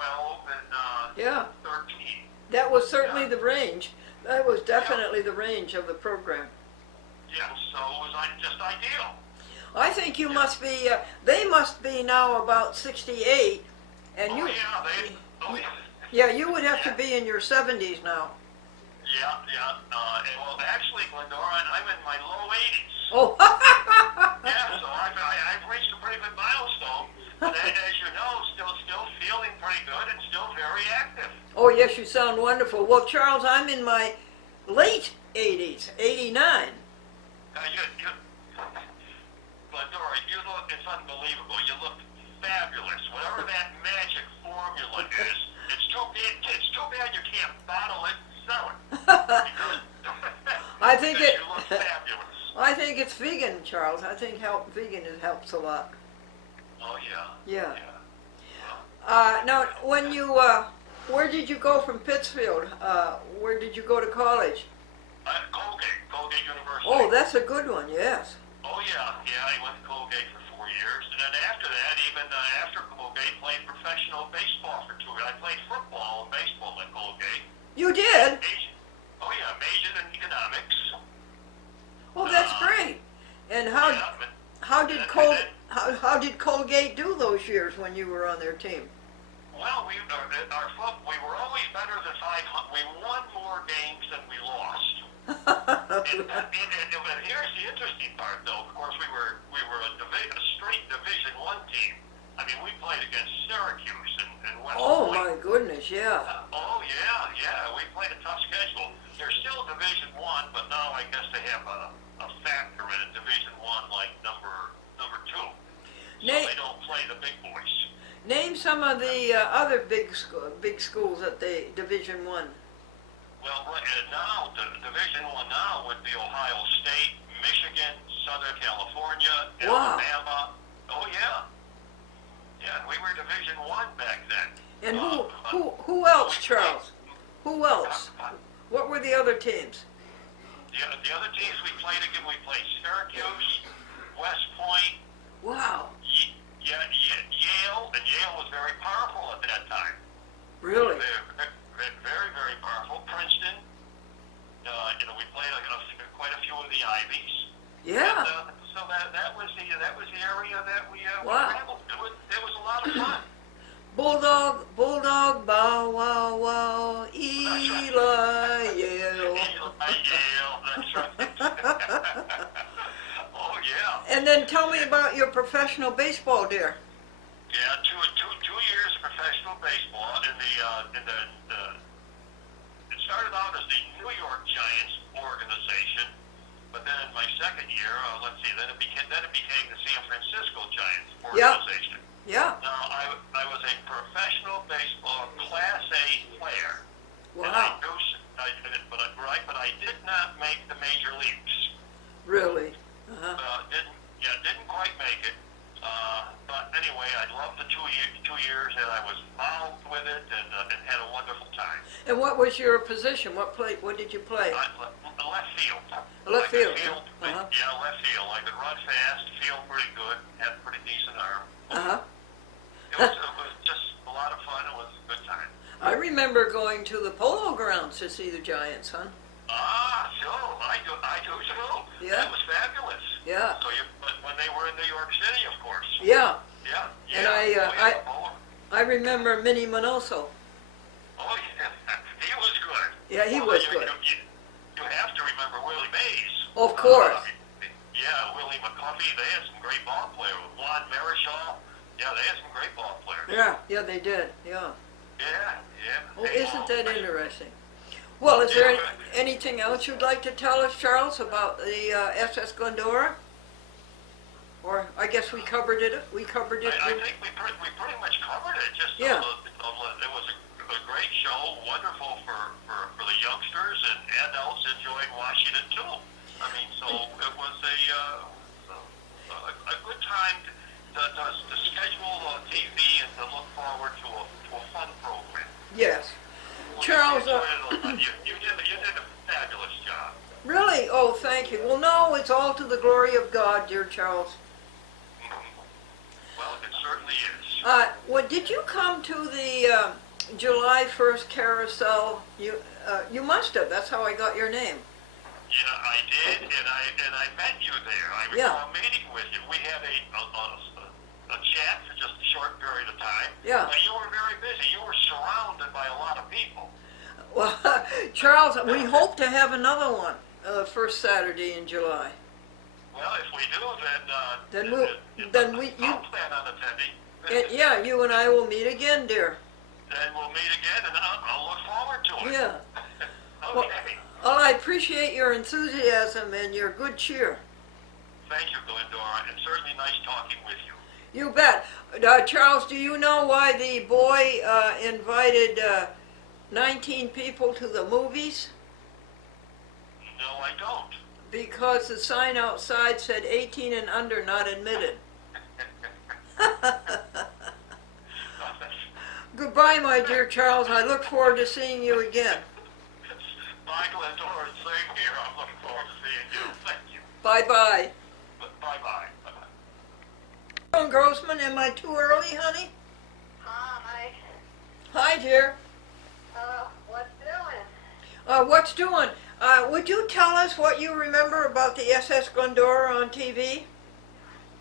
12 and Yeah, 13. that was certainly the range. That was definitely the range of the program. Yeah, so it was just ideal. I think you must be, they must be now about 68, and you, yeah, you would have to be in your 70s now. Yeah. And well, actually, Glendora, I'm in my low 80s. Oh, Yeah, so I've reached a pretty good milestone. But as you know, still feeling pretty good and still very active. oh yes, you sound wonderful. Well, Charles, I'm in my late 80s, 89. Glendora, you look, it's unbelievable. You look fabulous. Whatever that magic formula is, it's too bad you can't bottle it and sell it. I think You look fabulous. I think it's vegan, Charles. I think vegan helps a lot. Oh, Yeah. Well, Now, when you, where did you go from Pittsfield? Where did you go to college? Colgate University. Oh, that's a good one, yes. Oh, yeah, I went to Colgate for 4 years. And then after that, even after Colgate, played professional baseball for 2 years. I played football and baseball at Colgate. You did? Majored in economics. Oh, that's great. And how did Colgate do those years when you were on their team? Well, we were always better than 500. We won more games than we lost. And here's the interesting part, though. Of course, we were a straight Division I team. I mean, we played against Syracuse and West Oh Point. my goodness, yeah. We played a tough schedule. They're still Division I, but now I guess they have a factor in it, Division I, like number 2. So they don't play the big boys. Name some of the other big schools at the Division I. Well, now the Division I now would be Ohio State, Michigan, Southern California, Alabama. Oh yeah, and we were Division I back then. And who else, Charles? Who else? What were the other teams? The other teams we played again, we played Syracuse, West Point. Wow. Yale, and Yale was very powerful at that time. Really? Very, very powerful. Princeton. We played quite a few of the Ivies. Yeah. And, so that was the area that we Wow. traveled. It was a lot of fun. Bulldog, bow, wow, wow, Eli, Yale. Yale, that's right. Oh yeah. And then tell me about your professional baseball, dear. Yeah, two years of professional baseball it started out as the New York Giants organization, but then in my second year, then it became the San Francisco Giants organization. Yeah. Now I was a professional baseball Class A player. Wow. But I did not make the major leagues. Really? Didn't quite make it. But anyway, I loved the 2 years, and I was involved with it, and had a wonderful time. And what was your position? What did you play? Left field. Left field. Yeah, left field. I could run fast, feel pretty good, had a pretty decent arm. It was just a lot of fun. It was a good time. I remember going to the Polo Grounds to see the Giants, huh? Sure. I do too. Yeah. That was fabulous. Yeah. So when they were in New York City, of course. Yeah. Yeah. And I remember Minnie Minoso. Oh, yeah. He was good. Yeah, he was good. You have to remember Willie Mays. Of course. Willie McCuffey. They had some great ball players. Juan Marichal. Yeah, they had some great ball players. Yeah, they did. Yeah. Yeah. Oh, isn't that interesting? Well, is there anything else you'd like to tell us, Charles, about the SS Glendora? Or I guess we covered it. I think we pretty much covered it. Just it was a great show, wonderful for the youngsters, and adults enjoyed watching it too. I mean, so it was a good time to schedule TV and to look forward to a fun program. Yes. Charles, you did a fabulous job. Really? Oh, thank you. Well, no, it's all to the glory of God, dear Charles. Well, it certainly is. Did you come to the July 1st carousel? You must have. That's how I got your name. Yeah, I did, and I met you there. I recall meeting with you. We had a chat for just a short period of time. Yeah. But you were very busy. You were surrounded by a lot of people. Well, Charles, we hope to have another one first Saturday in July. Well, if we do, You I'll plan on attending. yeah, you and I will meet again, dear. Then we'll meet again, and I'll look forward to it. Yeah. Okay. Well, I appreciate your enthusiasm and your good cheer. Thank you, Glendora, and certainly nice talking with you. You bet. Charles, do you know why the boy invited 19 people to the movies? No, I don't. Because the sign outside said 18 and under, not admitted. Goodbye, my dear Charles. I look forward to seeing you again. Bye, Glendora. Same here. I'm looking forward to seeing you. Thank you. Bye-bye. Bye-bye. Joan Grossman, am I too early, honey? Hi. Hi, dear. What's doing? Would you tell us what you remember about the SS Glendora on TV?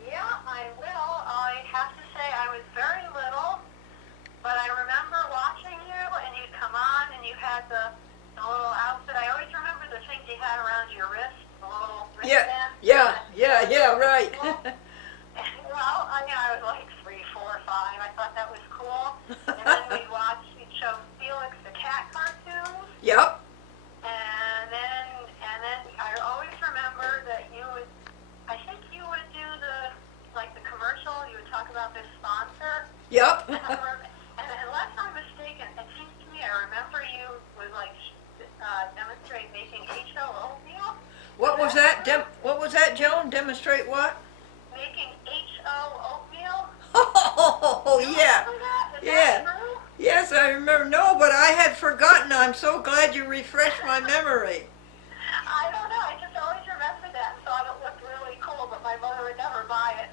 Yeah, I will. I have to say I was very little, but I remember watching you, and you'd come on, and you had the little outfit. I always remember the things you had around your wrist, the little wristband. Yeah, right. Well, I was like 3, 4, 5. I thought that was cool. And then we'd show Felix the cat cartoons. Yep. And then I always remember that I think you would do the commercial, you would talk about this sponsor. Yep. And unless I'm mistaken, it seems to me I remember you would demonstrate making HO oatmeal. What was that? What was that, Joan? Demonstrate what? Making HO oatmeal. Oh, yeah. Is that true? Yes, I remember. No, but I had forgotten. I'm so glad you refreshed my memory. I don't know. I just always remembered that and thought it looked really cool, but my mother would never buy it.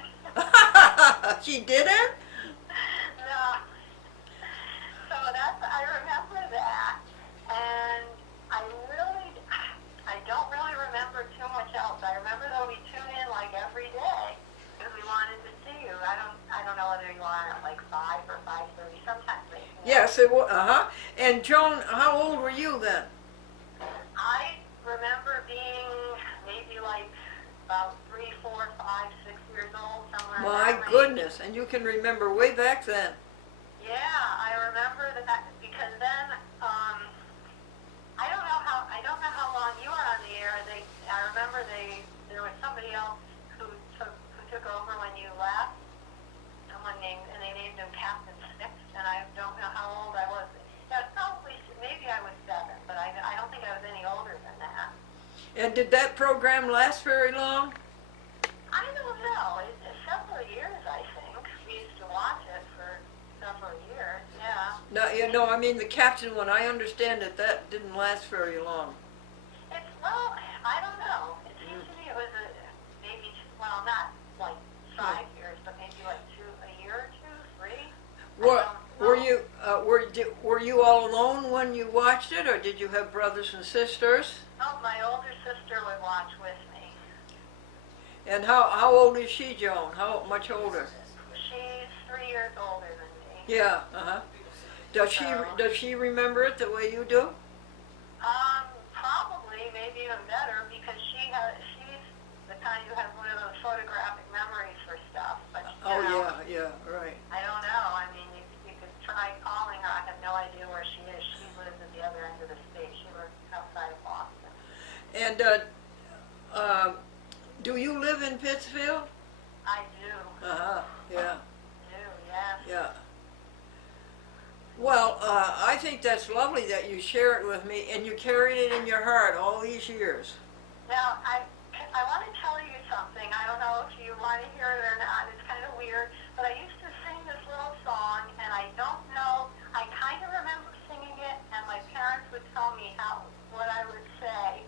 She didn't? No. So I remember that, and I don't really remember too much else. I remember though we tune in every day because we wanted to see you. I don't know whether you were on at 5 or 5:30, sometimes late. Yes, it was. And Joan, how old were you then? I remember being maybe about 3, 4, 5, 6 years old, somewhere. My goodness, and you can remember way back then. Yeah, I remember that because then I don't know how long you were on the air. I remember there was somebody else who took over when you left. And they named him Captain Six, and I don't know how old I was. Maybe I was 7, but I don't think I was any older than that. And did that program last very long? I don't know. Several years, I think. We used to watch it for several years. Yeah. No, I mean the Captain one. I understand that didn't last very long. I don't know. It seems to me it was not 5 years, but maybe 2, a year or 2, 3. Were you all alone when you watched it, or did you have brothers and sisters? Oh, my older sister would watch with me. And how old is she, Joan? How much older? She's 3 years older than me. Yeah. Does she remember it the way you do? Probably, maybe even better, because she's the kind who has one of those photographic memories for stuff. But yeah, right. I don't know. I mean, you could try calling her. I have no idea where she is. She lives at the other end of the state. She lives outside of Boston. And do you live in Pittsfield? I do. Yeah. I do, yes. Yeah. Well, I think that's lovely that you share it with me, and you carried it in your heart all these years. Now, I want to tell you something. I don't know if you want to hear it or not. It's kind of weird, but I used to sing this little song, and I don't know. I kind of remember singing it, and my parents would tell me what I would say,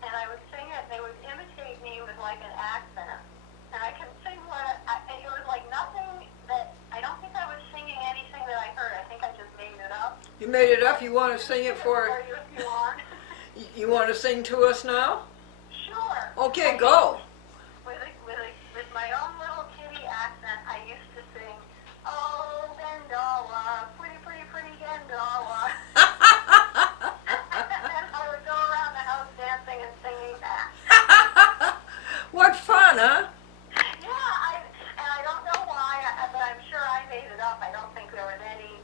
and I would sing it, and they would imitate me with an accent, and I could sing it was nothing that I don't think I was You made it up. You want to sing it For for? you if you want. You want to sing to us now? Sure. Okay, go. With my own little kitty accent, I used to sing, "Oh, Glendora, pretty, pretty, pretty Glendora." And I would go around the house dancing and singing that. What fun, huh? Yeah, and I don't know why, but I'm sure I made it up. I don't think there was anything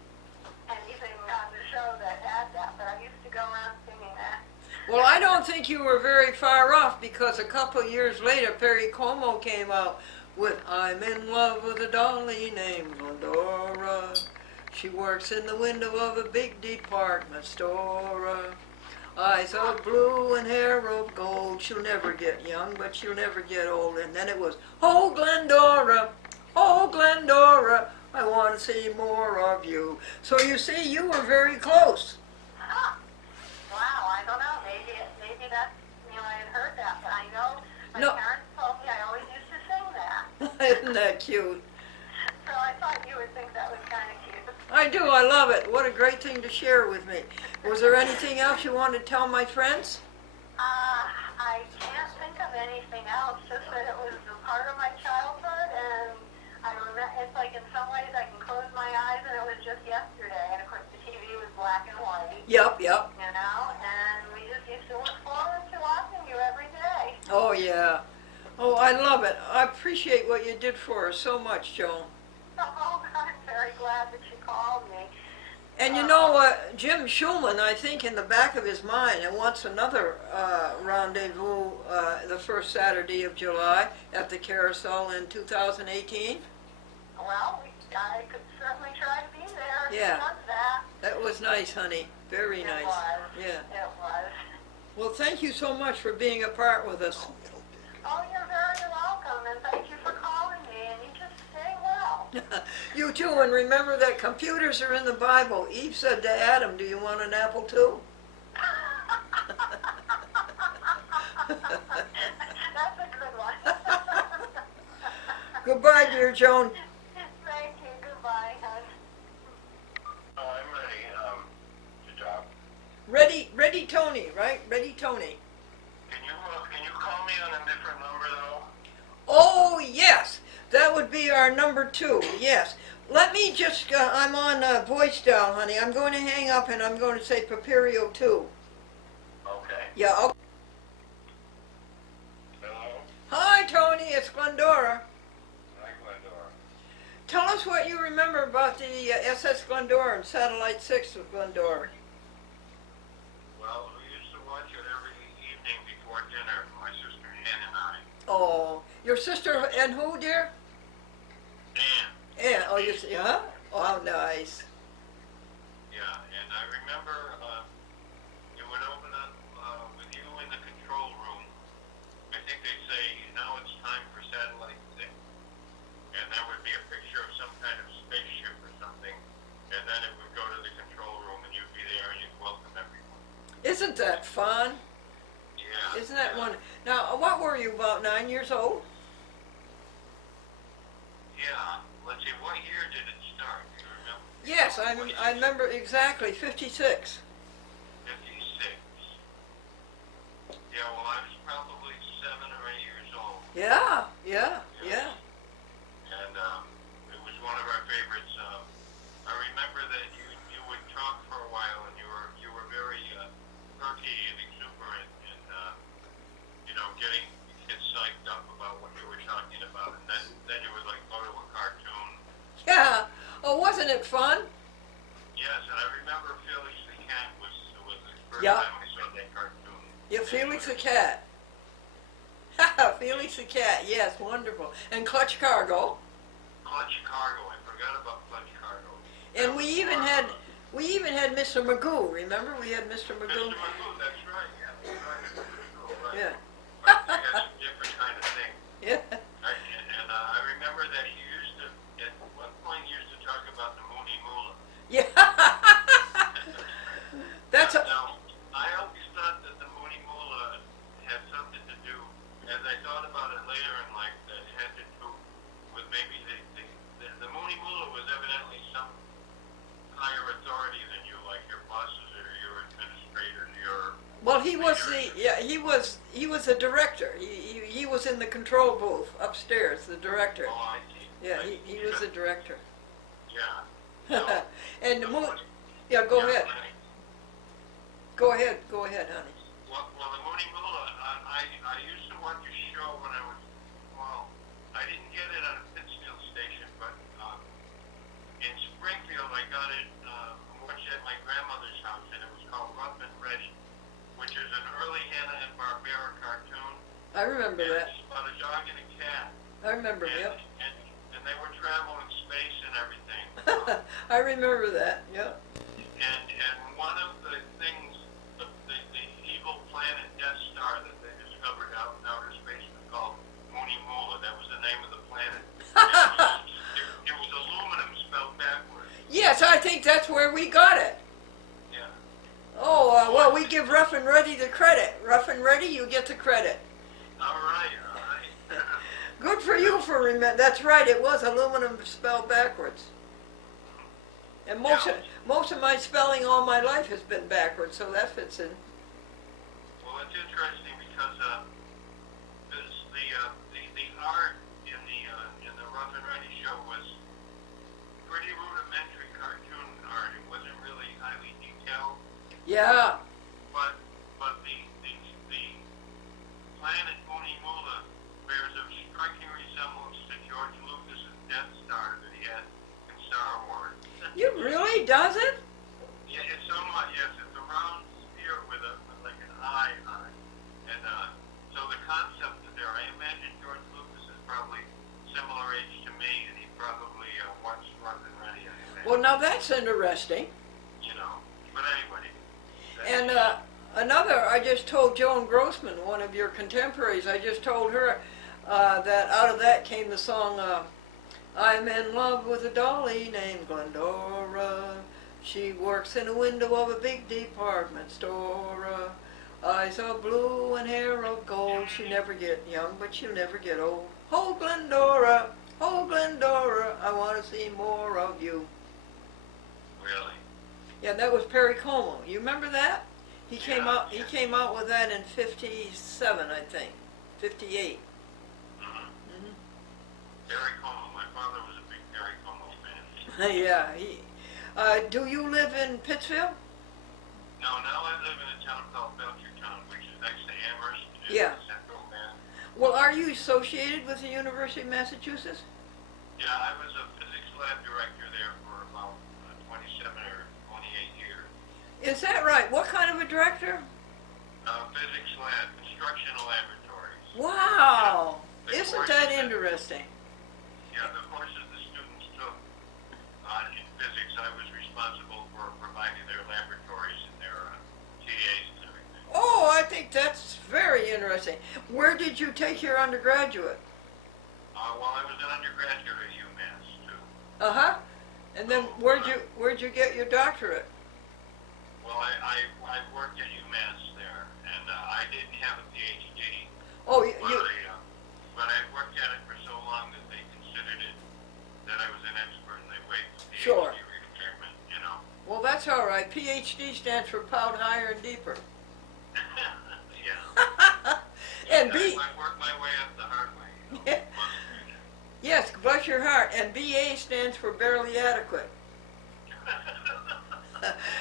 on the show that had that, but I used to go around singing that. Well, I don't think you were very far off because a couple of years later, Perry Como came out with "I'm in love with a dolly named Glendora. She works in the window of a big department store. Eyes of blue and hair of gold. She'll never get young, but she'll never get old." And then it was, "Oh, Glendora, oh, Glendora, I want to see more of you." So you see, you were very close. Huh. Wow, I don't know. Maybe that's, I had heard that, but I know my No. parents told me I always used to sing that. Isn't that cute? So I thought you would think that was kind of cute. I do, I love it. What a great thing to share with me. Was there anything else you wanted to tell my friends? I can't think of anything else, just that it was a part of my childhood, and I remember, it's like in some ways I can close my eyes and it was just yesterday, and of course the TV was black and white, Yep. and we just used to look forward to watching you every day. Oh, yeah. Oh, I love it. I appreciate what you did for us so much, Joan. Oh, I'm very glad that you called me. And you know what, Jim Schulman, I think in the back of his mind, and wants another rendezvous the first Saturday of July at the Carousel in 2018. Well, I could certainly try to be there. Yeah. If you want that. That was nice, honey. Very It nice. was. Yeah. It was. Well, thank you so much for being a part with us. Oh, you're very welcome, and thank you for calling me, and you just stay well. You too, and remember that computers are in the Bible. Eve said to Adam, "Do you want an apple too?" That's a good one. Goodbye, dear Joan. Thank you. Goodbye, hon. I'm ready to talk. Ready, Tony, right? Ready, Tony. Can you call me on a different number though? Oh, yes. That would be our number 2, yes. Let me just, I'm on voice dial, honey. I'm going to hang up and I'm going to say Paperio 2. Okay. Yeah, okay. Hello? Hi, Tony. It's Glendora. Hi, Glendora. Tell us what you remember about the SS Glendora and Satellite 6 of Glendora. Well, we used to watch it every evening before dinner, my sister Ann and I. Oh, your sister and who, dear? Ann. Yeah, oh, you see, huh? Oh, nice. Yeah, and I remember it would open up with you in the control room. I think they'd say, now it's time for satellite 6. And there would be a picture of some kind of spaceship or something. And then it would go to the control room and you'd be there and you'd welcome everyone. Isn't that fun? Yeah. Isn't that yeah. one? Now, what were you, about 9 years old? Yeah. Let's see, what year did it start? Do you remember? Yes, I remember exactly, 56. 56. Yeah, well, I was probably 7 or 8 years old. Yeah. And it was one of our favorites. I remember that you would talk for a while, and you were very perky and exuberant, and getting kids psyched up about what you were talking about, and then you would like go to a cartoon. Yeah. Oh, wasn't it fun? Yes, and I remember Felix the Cat was the first Yeah. time we saw that cartoon. Yeah, Felix the Cat. Felix the Cat, yes, wonderful. And Clutch Cargo. Clutch Cargo. I forgot about Clutch Cargo. And we even had Mr. Magoo, remember? We had Mr. Magoo. Mr. Magoo, that's right. Yeah, that's right. Mr. Magoo, right. Yeah. But they had some different kind of thing. Yeah. And I remember that he used to, at one point, he used to talk about the Mooney Moolah. Yeah. That's a, Now, I always thought that the Mooney Moolah had something to do, as I thought about it later in life, that it had to do with maybe the Mooney Moolah was evidently some higher authority than you, like your he was he was the director. He was in the control booth upstairs, the director. Oh, I see. Yeah, he was the director. Yeah. So, And the moon, yeah, go ahead, honey. Well, the Mooney Moolah, I used to watch a show when I was, well, I didn't get it on a Pittsfield station, but in Springfield I got it, watched it at my grandmother's house, and it was called Rough and Ready, which is an early Hanna-Barbera cartoon. I remember And that. it's about a dog and a cat. I remember, yep. And they were traveling space and everything. I remember that, yep. And one of the things, the evil planet Death Star that they discovered out in outer space was called Mooney Moolah. That was the name of the planet. It was aluminum spelled backwards. Yes, I think that's where we got it. Yeah. Oh, well, we give Rough and Ready the credit. Rough and Ready, you get the credit. All right. Good for you for remembering. That's right, it was aluminum spelled backwards. And most of my spelling all my life has been backwards, so that fits in. Well, it's interesting because the art in the Rough and Ready show was pretty rudimentary cartoon art. It wasn't really highly detailed. Yeah. But the planet Mooney Moolah bears a striking resemblance to George Lucas's Death Star that he had in Star Wars. You really? Does it? Yeah, it's somewhat, yes. It's a round sphere with like an eye on it. And so the concept is there. I imagine George Lucas is probably similar age to me, and he probably watched Rough and Ready. Well, now that's interesting. You know. But anyway. And another, I just told Joan Grossman, one of your contemporaries, I just told her that out of that came the song, I'm in love with a dolly named Glendora. She works in a window of a big department store. Eyes are blue and hair of gold. She never get young, but she'll never get old. Oh, Glendora, I want to see more of you. Really? Yeah, that was Perry Como. You remember that? He came out with that in 57, I think. 58. Perry Como. My father was a big Perry Como fan. Yeah, do you live in Pittsfield? No, now I live in a town called Belchertown, which is next to Amherst. Yeah. Central Mass. Well, are you associated with the University of Massachusetts? Yeah, I was a physics lab director there for about 27 or 28 years. Is that right? What kind of a director? Physics lab, instructional laboratories. Wow! Yeah, Isn't that interesting? Yeah, the courses the students took in physics, I was responsible for providing their laboratories and their TAs and everything. Oh, I think that's very interesting. Where did you take your undergraduate? Well, I was an undergraduate at UMass, too. Uh-huh. And then where'd you get your doctorate? Well, I worked at UMass there, and I didn't have a PhD. Oh, but I worked at it for so long that they considered it that I was an expert, and they waived the PhD Sure. requirement, you know. Well, that's all right. PhD stands for Plowed Higher and Deeper. Yeah. And I worked my way up the hard way. You know. Yeah. Yes, bless your heart. And BA stands for Barely Adequate.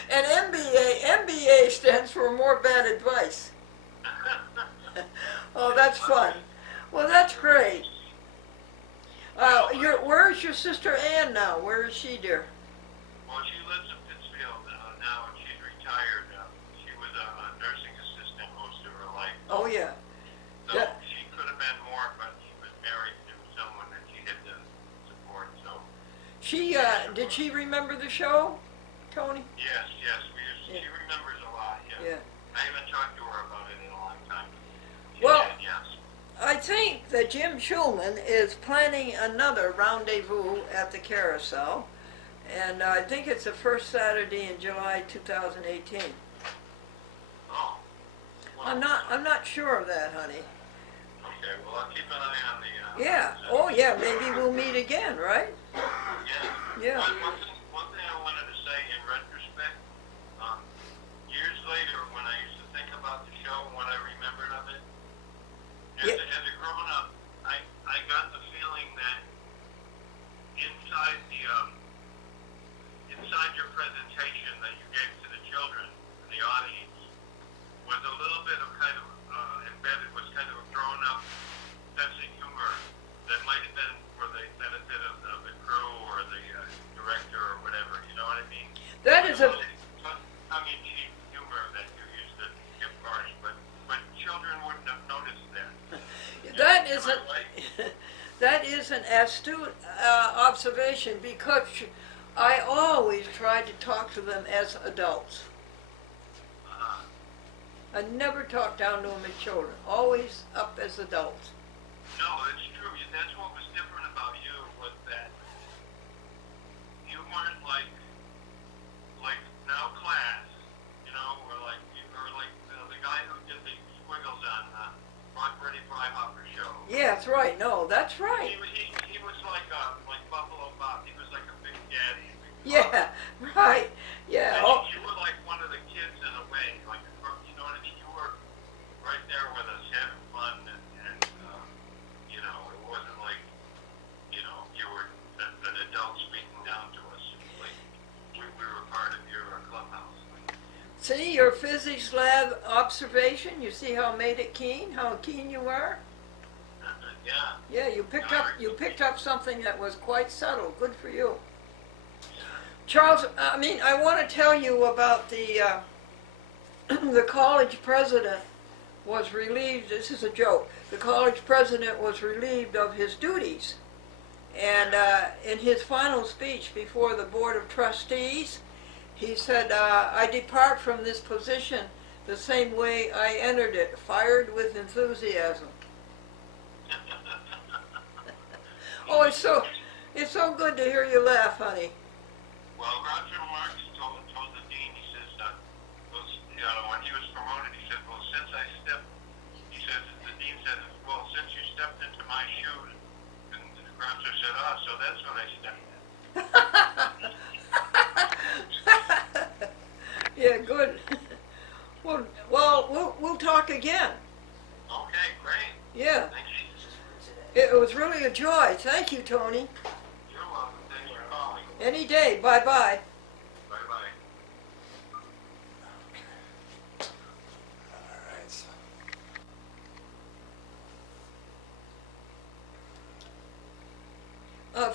And MBA stands for More Bad Advice. Oh, that's fun. Well, that's great. Where's your sister Ann now? Where is she, dear? Well, she lives in Pittsfield now, and she's retired. She was a nursing assistant most of her life. Oh, yeah. So she could have been more, but she was married to someone that she had to support. So Did she remember the show, Tony? yes, she remembers a lot. Yeah. I haven't talked to her about it in a long time. Well, yes. I think that Jim Schulman is planning another rendezvous at the Carousel, and I think it's the first Saturday in July 2018. Oh. Well, I'm not sure of that, honey. Okay, well, I'll keep an eye on the... Yeah. Oh, yeah. Maybe we'll meet again, right? Yeah. Yeah. One thing I wanted to say in retrospect, years later when I used to think about the presentation that you gave to the children in the audience was a little bit of kind of embedded, was kind of a grown-up sense of humor that might have been for the benefit of the crew or the director or whatever, you know what I mean? That is a... tongue-in-cheek humor that you used to give parties, but children wouldn't have noticed that. That is a... That is an astute observation, because I always tried to talk to them as adults. I never talked down to them as children, always up as adults. No, it's true. That's what was different about you, was that you weren't like now class, you know, or like you were like the guy who did the squiggles on Freddie Freihopper show. Yeah, that's right. No, that's right. He was like Buffalo Bob. He was like a big daddy. Yeah, right. Yeah. And you were like one of the kids in a way, like, you know what I mean? You were right there with us having fun, and you know, it wasn't like, you know, you were an adult speaking down to us. Like, we were part of your clubhouse. See your physics lab observation. You see how I made it keen? How keen you were? Yeah. Yeah, you picked up something that was quite subtle. Good for you. Charles, I mean, I want to tell you about the the college president was relieved. This is a joke. The college president was relieved of his duties, and in his final speech before the board of trustees, he said, "I depart from this position the same way I entered it, fired with enthusiasm." Oh, it's so good to hear you laugh, honey. Well, Roger Marks told the dean, he says, when he was promoted, he said, well, since I stepped, he says, the dean said, well, since you stepped into my shoes, and Roger said, oh, so that's when I stepped in. Yeah, good. Well, we'll talk again. Okay, great. Yeah. Thank you. It was really a joy. Thank you, Tony. You're welcome. Thanks for calling. Any day. Bye-bye. Bye-bye.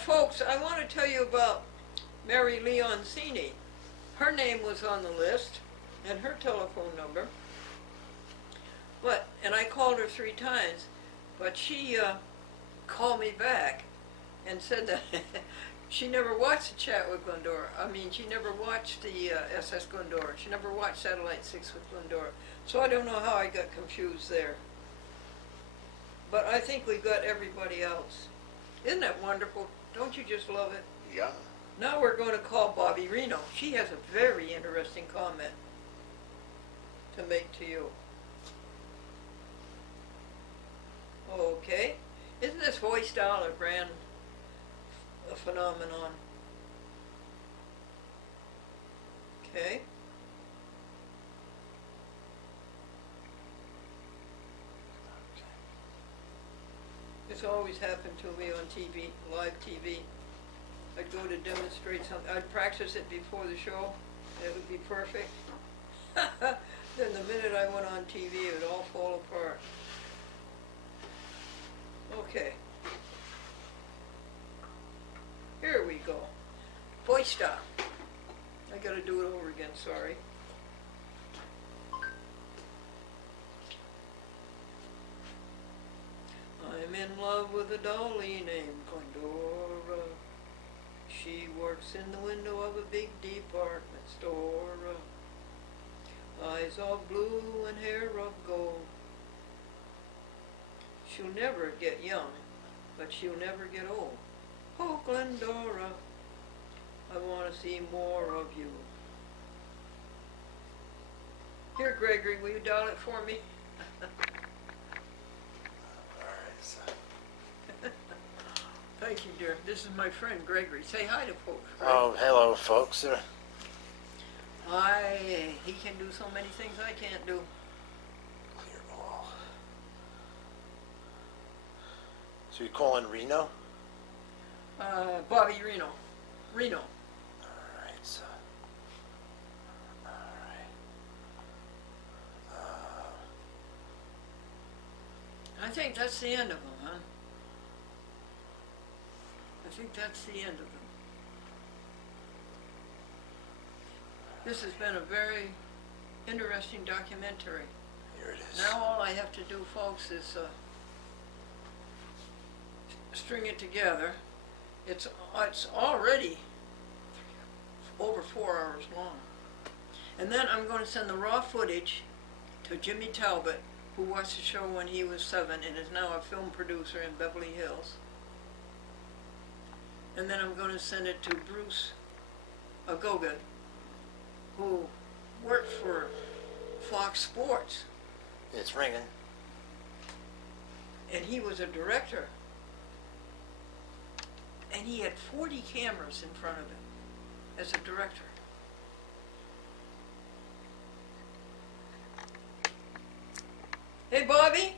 Folks, I want to tell you about Mary Leoncini. Her name was on the list, and her telephone number. And I called her 3 times, but she called me back and said that she never watched the Chat with Glendora. I mean, she never watched the SS Glendora. She never watched Satellite 6 with Glendora. So I don't know how I got confused there. But I think we got everybody else. Isn't that wonderful? Don't you just love it? Yeah. Now we're going to call Bobbi Reno. She has a very interesting comment to make to you. Okay. Isn't this voice style a phenomenon? Okay. This always happened to me on TV, live TV. I'd go to demonstrate something. I'd practice it before the show. It would be perfect. Then the minute I went on TV, it would all fall apart. Okay. Here we go. Voice stop. I gotta do it over again, sorry. I'm in love with a dolly named Glendora. She works in the window of a big department store. Eyes of blue and hair of gold. She'll never get young, but she'll never get old. Oh, Glendora, I want to see more of you. Here, Gregory, will you dial it for me? Thank you, dear. This is my friend, Gregory. Say hi to folks. Right? Oh, hello, folks. He can do so many things I can't do. Clear all. So you calling Reno? Bobbi Reno. Reno. All right, so. I think that's the end of them, huh? I think that's the end of them. This has been a very interesting documentary. Here it is. Now all I have to do, folks, is string it together. It's already over 4 hours long. And then I'm going to send the raw footage to Jimmy Talbot, who watched the show when he was 7 and is now a film producer in Beverly Hills. And then I'm going to send it to Bruce Agoga, who worked for Fox Sports, It's ringing. and he was a director. And he had 40 cameras in front of him as a director. Hey, Bobby?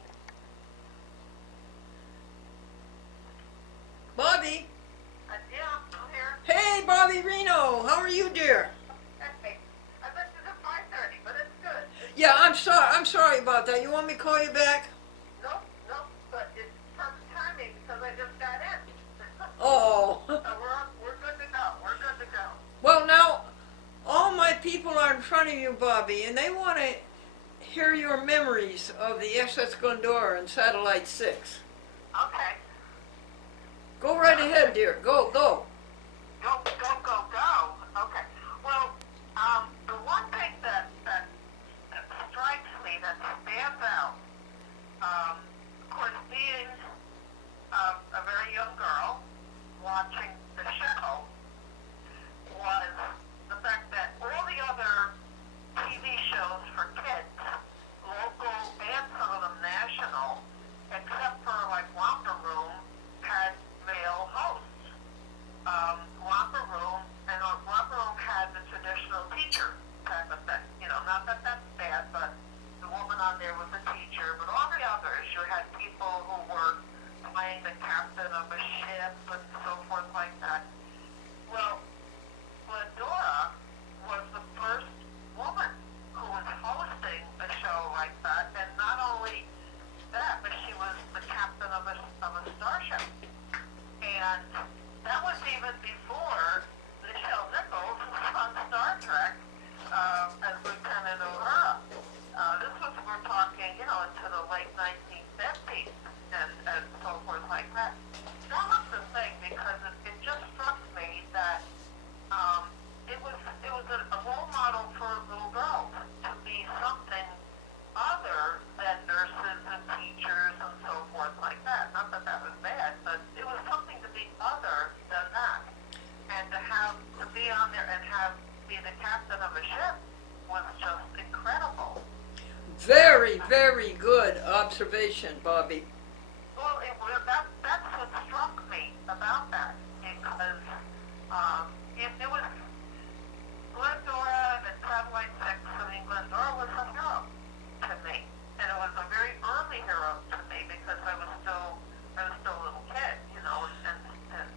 Bobby? Yeah, I'm here. Hey, Bobbi Reno, how are you, dear? Hey, I bet it's at 5:30, but it's good. Yeah, I'm sorry about that. You want me to call you back? No, but it's perfect timing because I just got in. Oh. So we're good to go. We're good to go. Well, now, all my people are in front of you, Bobby, and they want to hear your memories of the SS Glendora and Satellite 6. Okay. Go right ahead, dear. Go. Go. Okay. Well, the one thing that strikes me, that stands out, of course, being a very young girl watching the show, was the fact that all the other TV shows for kids, local and some of them national, except for like Romper Room, had male hosts. Romper Room had the traditional teacher type of thing. You know, not that that's bad, but the woman on there was a teacher. But all the others, you had people who were playing the captain of a ship and so forth like that. Well, Glendora was the first woman who was hosting a show like that, and not only that, but she was the captain of a starship. And that was even before Nichelle Nichols was on Star Trek as Lieutenant Uhura. We're talking, into the late 1950s and so forth like that. That was the thing, because it just struck me that it was a role model for little girls to be something other than nurses and teachers and so forth like that. Not that that was bad, but it was something to be other than that. And to be on there and be the captain of a ship was just incredible. Very, very good observation, Bobby. Well, that's what struck me about that, because it was Glendora and Satellite 6. I mean, Glendora was a hero to me, and it was a very early hero to me because I was still a little kid, and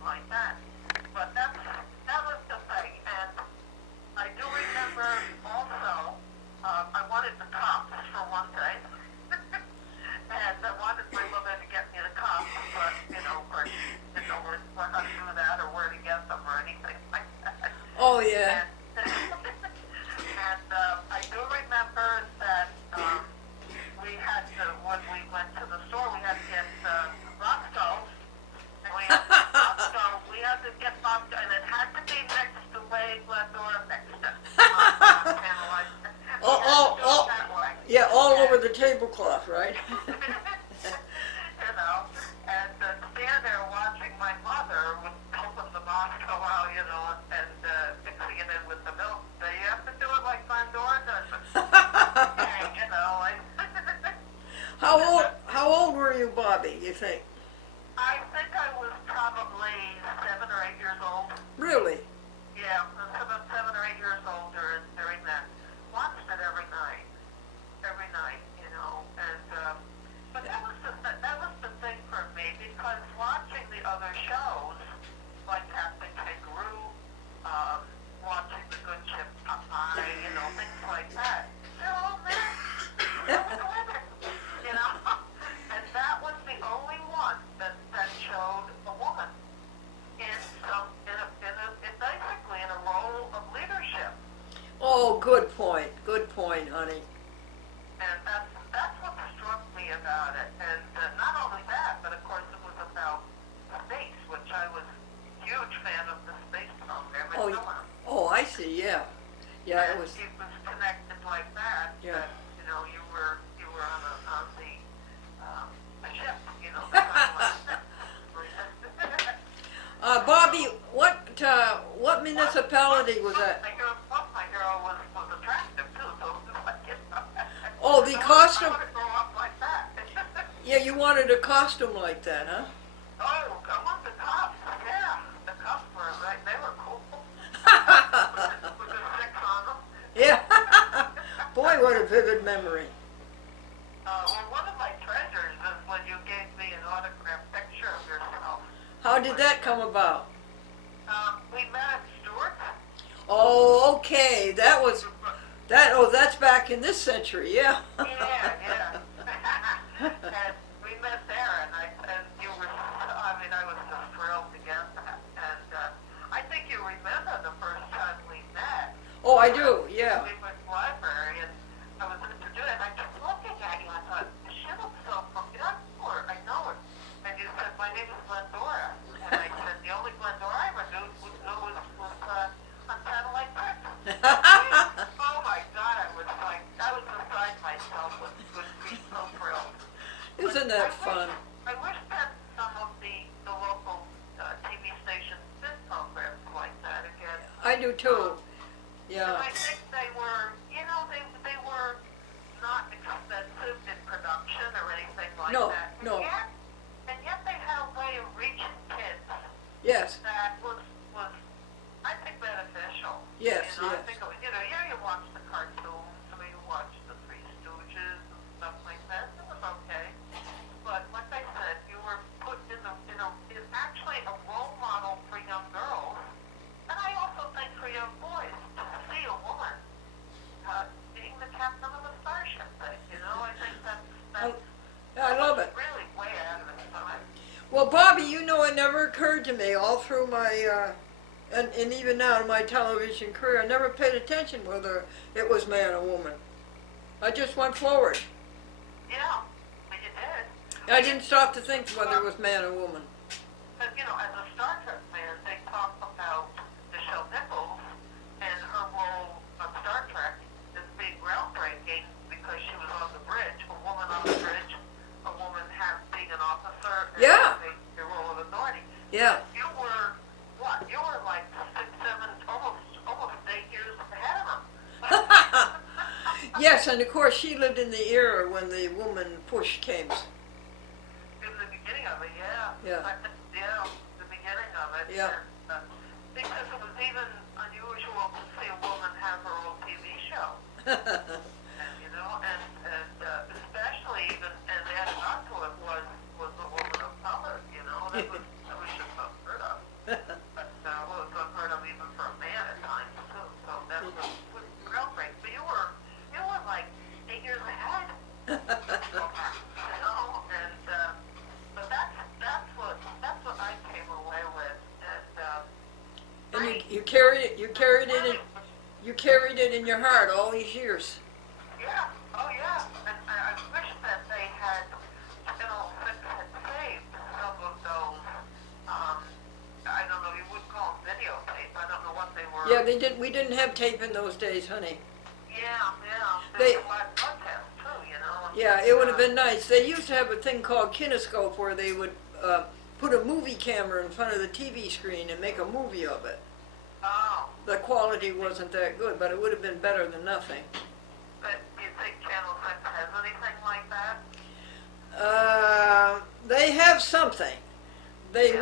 like that. But that was the thing, and I do remember also. I wanted the cups for one thing, and I wanted my mother to get me the cups, but of course, didn't know how to do that or where to get them or anything like that. Oh, yeah. And I do remember that we had to, when we went to the store, we had to get rock stoves, and we had to get rock stoves, and it had to be mixed the way Glendora mixed it. All over the tablecloth, right? And stand there watching my mother with helping the Moscow out, and mixing it in with the milk. So you have to do it like Glendora does it. How old were you, Bobby, you think? I think I was probably 7 or 8 years old. Really? Yeah, I was about 7 or 8 years old during that. Watched it every night, and but that was the thing for me, because watching the other shows like Captain Kangaroo, watching The Good Ship Popeye, things like that, they're all men. That was women, and that was good point, honey. And that's what struck me about it. And not only that, but of course it was about space, which I was a huge fan of the space program. And so on. Oh, I see. Yeah, yeah. And It was. it was connected like that. Yeah. That you were on the ship. The kind of Bobby, what municipality was that? My hero was attractive too. So it was like, Oh, the costume. I want to grow up like that. Yeah, you wanted a costume like that, huh? Oh, I want the cups. Yeah, the cups were right. They were cool. With the six on them. Yeah. Boy, what a vivid memory. Well, one of my treasures is when you gave me an autographed picture of yourself. How did that come about? We met at Stewart's. Oh, okay. That's back in this century, yeah. Yeah. And we met there, and you were, I was just thrilled to get that. And I think you remember the first time we met. Oh, I do, yeah. We went to the library, and I was introduced, and I kept looking at you, and I thought, she looks so familiar. I know her. And you said, my name is Glendora. And I said, the only Glendora I ever knew was on Satellite Press. Oh my God, I was beside myself with being so thrilled. Isn't that fun? I wish that some of the local TV stations did programs like that again. I do too. Yeah. And I think they were, they were not expensive in production or anything like No, that. no. And yet they had a way of reaching kids Yes. that was I think beneficial. Yes, I yes. think it was, you watch the cartoons, you watch the Three Stooges and stuff like that. It was okay. But like I said, you were put in actually a role model for young girls, and I also think for young boys to see a woman being the captain of a starship. I think that's I love it. really way out of its time. Well, Bobby, it never occurred to me all through my, and even now in my television career, I never paid attention whether it was man or woman. I just went forward. Yeah, but you did. I didn't stop to think whether it was man or woman. But, as a Star Trek fan, they talk about Nichelle Nichols and her role on Star Trek as being groundbreaking because she was on the bridge, a woman on the bridge, a woman being an officer, and Yeah. having a role of authority. Yeah. You were, what? You were like 6, 7, almost 8 years ahead of them. Yes, and of course she lived in the era when the woman push came. In the beginning of it, yeah. Yeah. The beginning of it. Yeah. And, because it was even unusual to see a woman have her own TV show. And, especially even, and added on to it was a woman of color, that was just unheard of. But, it was unheard of even for a man at times, too. So that was groundbreaking. But you were like 8 years ahead. But that's what I came away with, And you carried it in your heart all these years. Yeah, oh yeah, and I wish that they had saved some of those. I don't know, you wouldn't call them videotape. I don't know what they were. Yeah, we didn't have tape in those days, honey. Yeah. They- There was a lot of protest too, Yeah, it would have been nice. They used to have a thing called kinescope where they would put a movie camera in front of the TV screen and make a movie of it. Oh, The quality wasn't that good, but it would have been better than nothing. but do you think Channel 6 has anything like that? They have something. They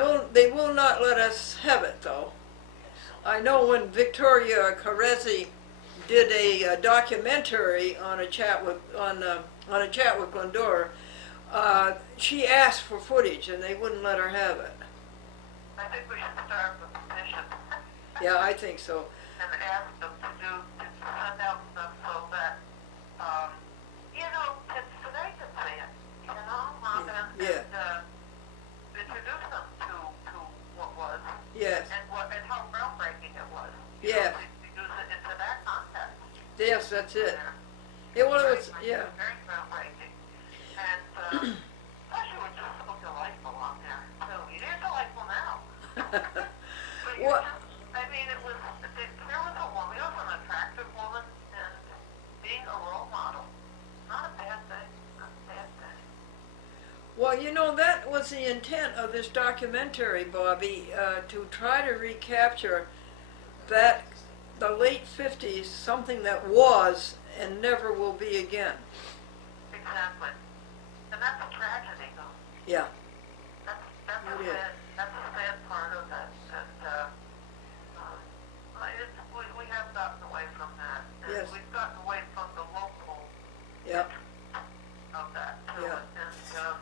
will not let us have it though. I know when Victoria Carezzi did a documentary on a chat with Glendora, she asked for footage and they wouldn't let her have it. I think we should start with a petition. Yeah, I think so. And ask them to send out stuff so that, so they can see it, and introduce them to what was, Yes. and how groundbreaking it was. Yeah. Introduce it into that context. Yes, that's it. there. Yeah, well, it Very was, nice, yeah. Very groundbreaking. And especially it was just so delightful on there, too. It is delightful now. But you What? just, I mean, there was a woman, there was an attractive woman, and being a role model, not a bad thing, not a bad thing. Well, you know, that was the intent of this documentary, Bobby, to try to recapture that, the late 50s, something that was and never will be again. Exactly. And that's a tragedy, though. Yeah. That's It is. that's a sad part of it. And we have gotten away from that. And Yes. we've gotten away from the local Yeah. of that, too. Yeah. And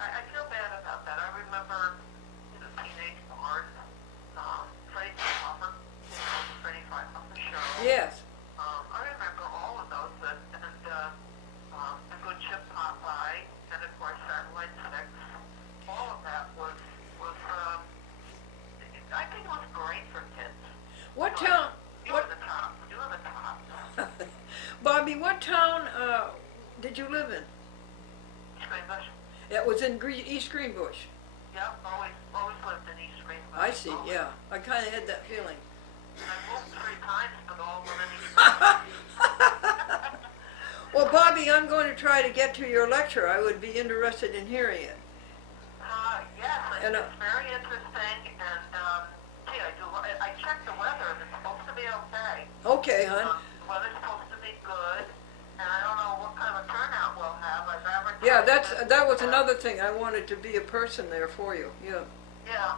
I feel bad about that. I remember in the teenage bars, Freddie Pfeiffer, Freddie Pfeiffer show. Yes. I remember all of those, and the good chip Popeye, and of course Satellite 6. All of that was I think it was great for kids. What town, You were the top. You were the top. Bobby, what town did you live in? Greenbush. It was in East Greenbush. Yep, always lived in East Greenbush. I see, Always. yeah. I kind of had that feeling. I moved 3 times, but all within East Greenbush. Well, Bobby, I'm going to try to get to your lecture. I would be interested in hearing it. Yes, And, it's very interesting, and gee, I checked the weather, and it's supposed to be okay. Okay, hon. The weather's supposed to be good, and I don't know what kind of a turnout we'll have. I've advertised Yeah, it. that was another thing. I wanted to be a person there for you. Yeah. Yeah,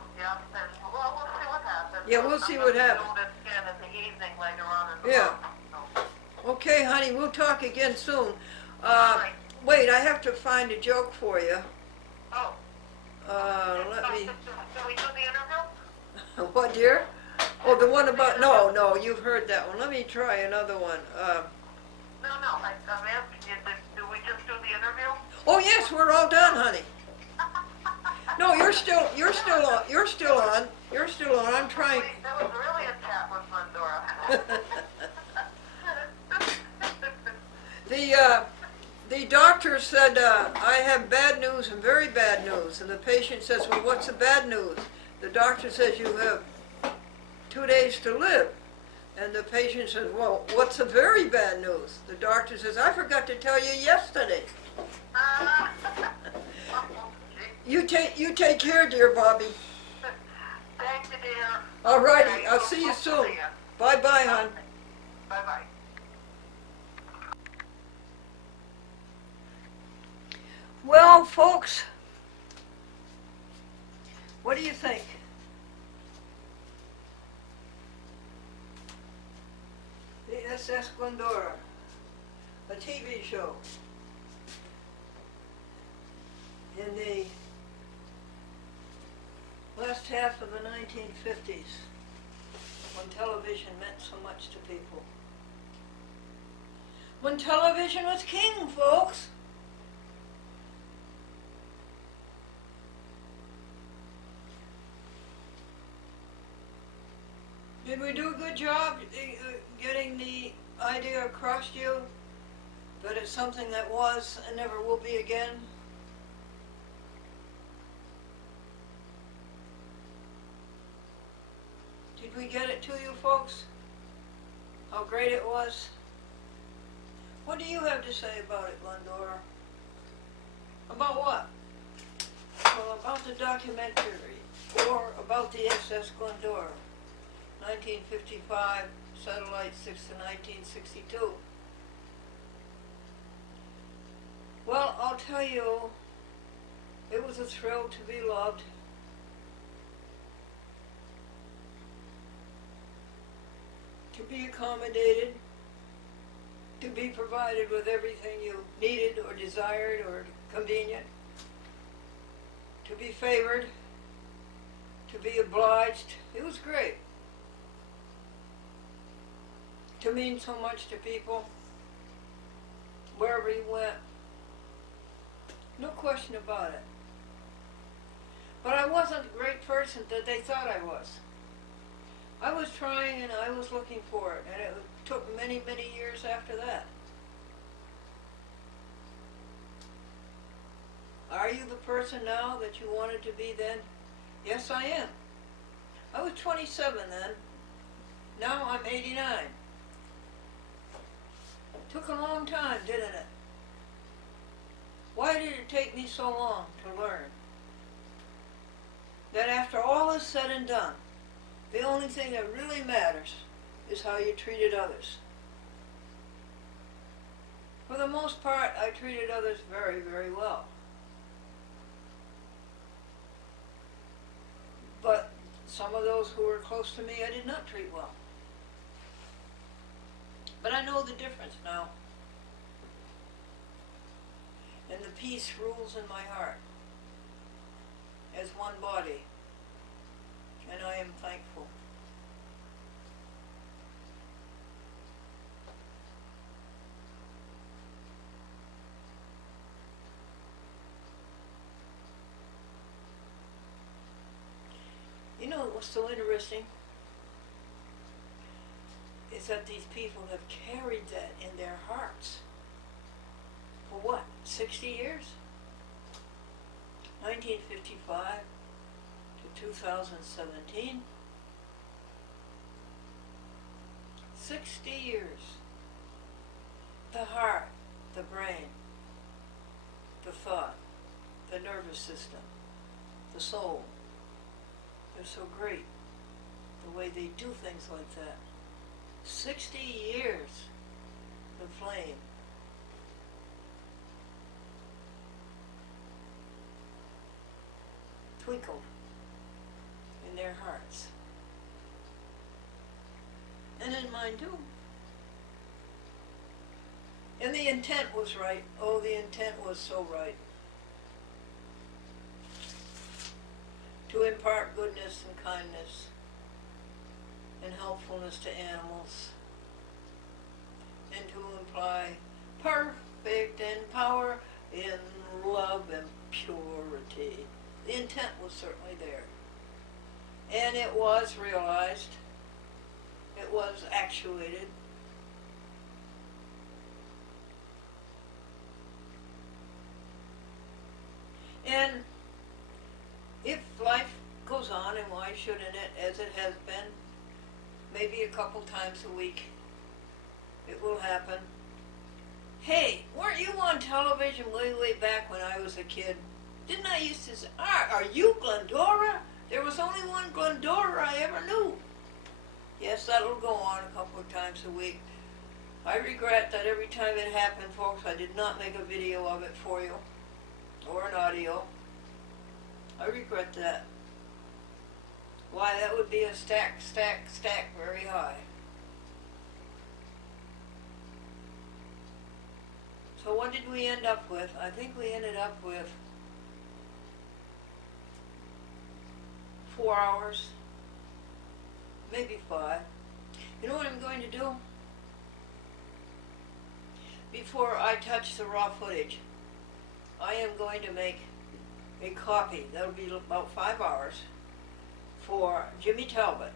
and well, we'll see what happens. Yeah, we'll see what happens. I'm going to do this again in the evening later on in the Yeah. month. So, Okay, honey, we'll talk again soon. right. Wait, I have to find a joke for you. Oh. Let me. Can we do the interview? What, dear? Oh, the one about. No, you've heard that one. Let me try another one. No, I'm asking you, do we just do the interview? Oh yes, we're all done, honey. No, you're still on. You're still on. I'm trying. That was really a chat with Glendora. The doctor said, I have bad news and very bad news. And the patient says, well, what's the bad news? The doctor says, you have 2 days to live. And the patient says, well, what's the very bad news? The doctor says, I forgot to tell you yesterday. You take care, dear Bobby. Thank you, dear. All righty, Okay, I'll see you we'll soon. see ya. Bye-bye, hon. Bye-bye. Well, folks, what do you think? The SS Glendora, a TV show in the last half of the 1950s, when television meant so much to people. When television was king, folks. Did we do a good job getting the idea across to you that it's something that was and never will be again? Did we get it to you, folks? How great it was? What do you have to say about it, Glendora? About what? Well, about the documentary, or about the SS Glendora. 1955, Satellite 6 to 1962. Well, I'll tell you, it was a thrill to be loved. To be accommodated, to be provided with everything you needed or desired or convenient, to be favored, to be obliged. It was great. To mean so much to people, wherever you went. No question about it. But I wasn't the great person that they thought I was. I was trying and I was looking for it, and it took many, many years after that. Are you the person now that you wanted to be then? Yes, I am. I was 27 then. Now I'm 89. Took a long time, didn't it? Why did it take me so long to learn that after all is said and done, the only thing that really matters is how you treated others? For the most part, I treated others very, very well. But some of those who were close to me, I did not treat well. But I know the difference now. And the peace rules in my heart as one body. And I am thankful. You know what's so interesting is that these people have carried that in their hearts for what, 60 years? 1955 to 2017. 60 years. The heart, the brain, the thought, the nervous system, the soul. They're so great, the way they do things like that. 60 years, the flame. Twinkled in their hearts. And in mine too. And the intent was right. Oh, the intent was so right. To impart goodness and kindness and helpfulness to animals, and to imply perfect in power, in love and purity. The intent was certainly there. And it was realized. It was actuated. And if life goes on, and why shouldn't it, as it has been, maybe a couple times a week, it will happen. Hey, weren't you on television way, way back when I was a kid? Didn't I used to say, are you Glendora? There was only one Glendora I ever knew. Yes, that'll go on a couple of times a week. I regret that every time it happened, folks, I did not make a video of it for you, or an audio. I regret that. Why, that would be a stack very high. So what did we end up with? I think we ended up with 4 hours, maybe 5. You know what I'm going to do? Before I touch the raw footage, I am going to make a copy. That'll be about 5 hours for Jimmy Talbot,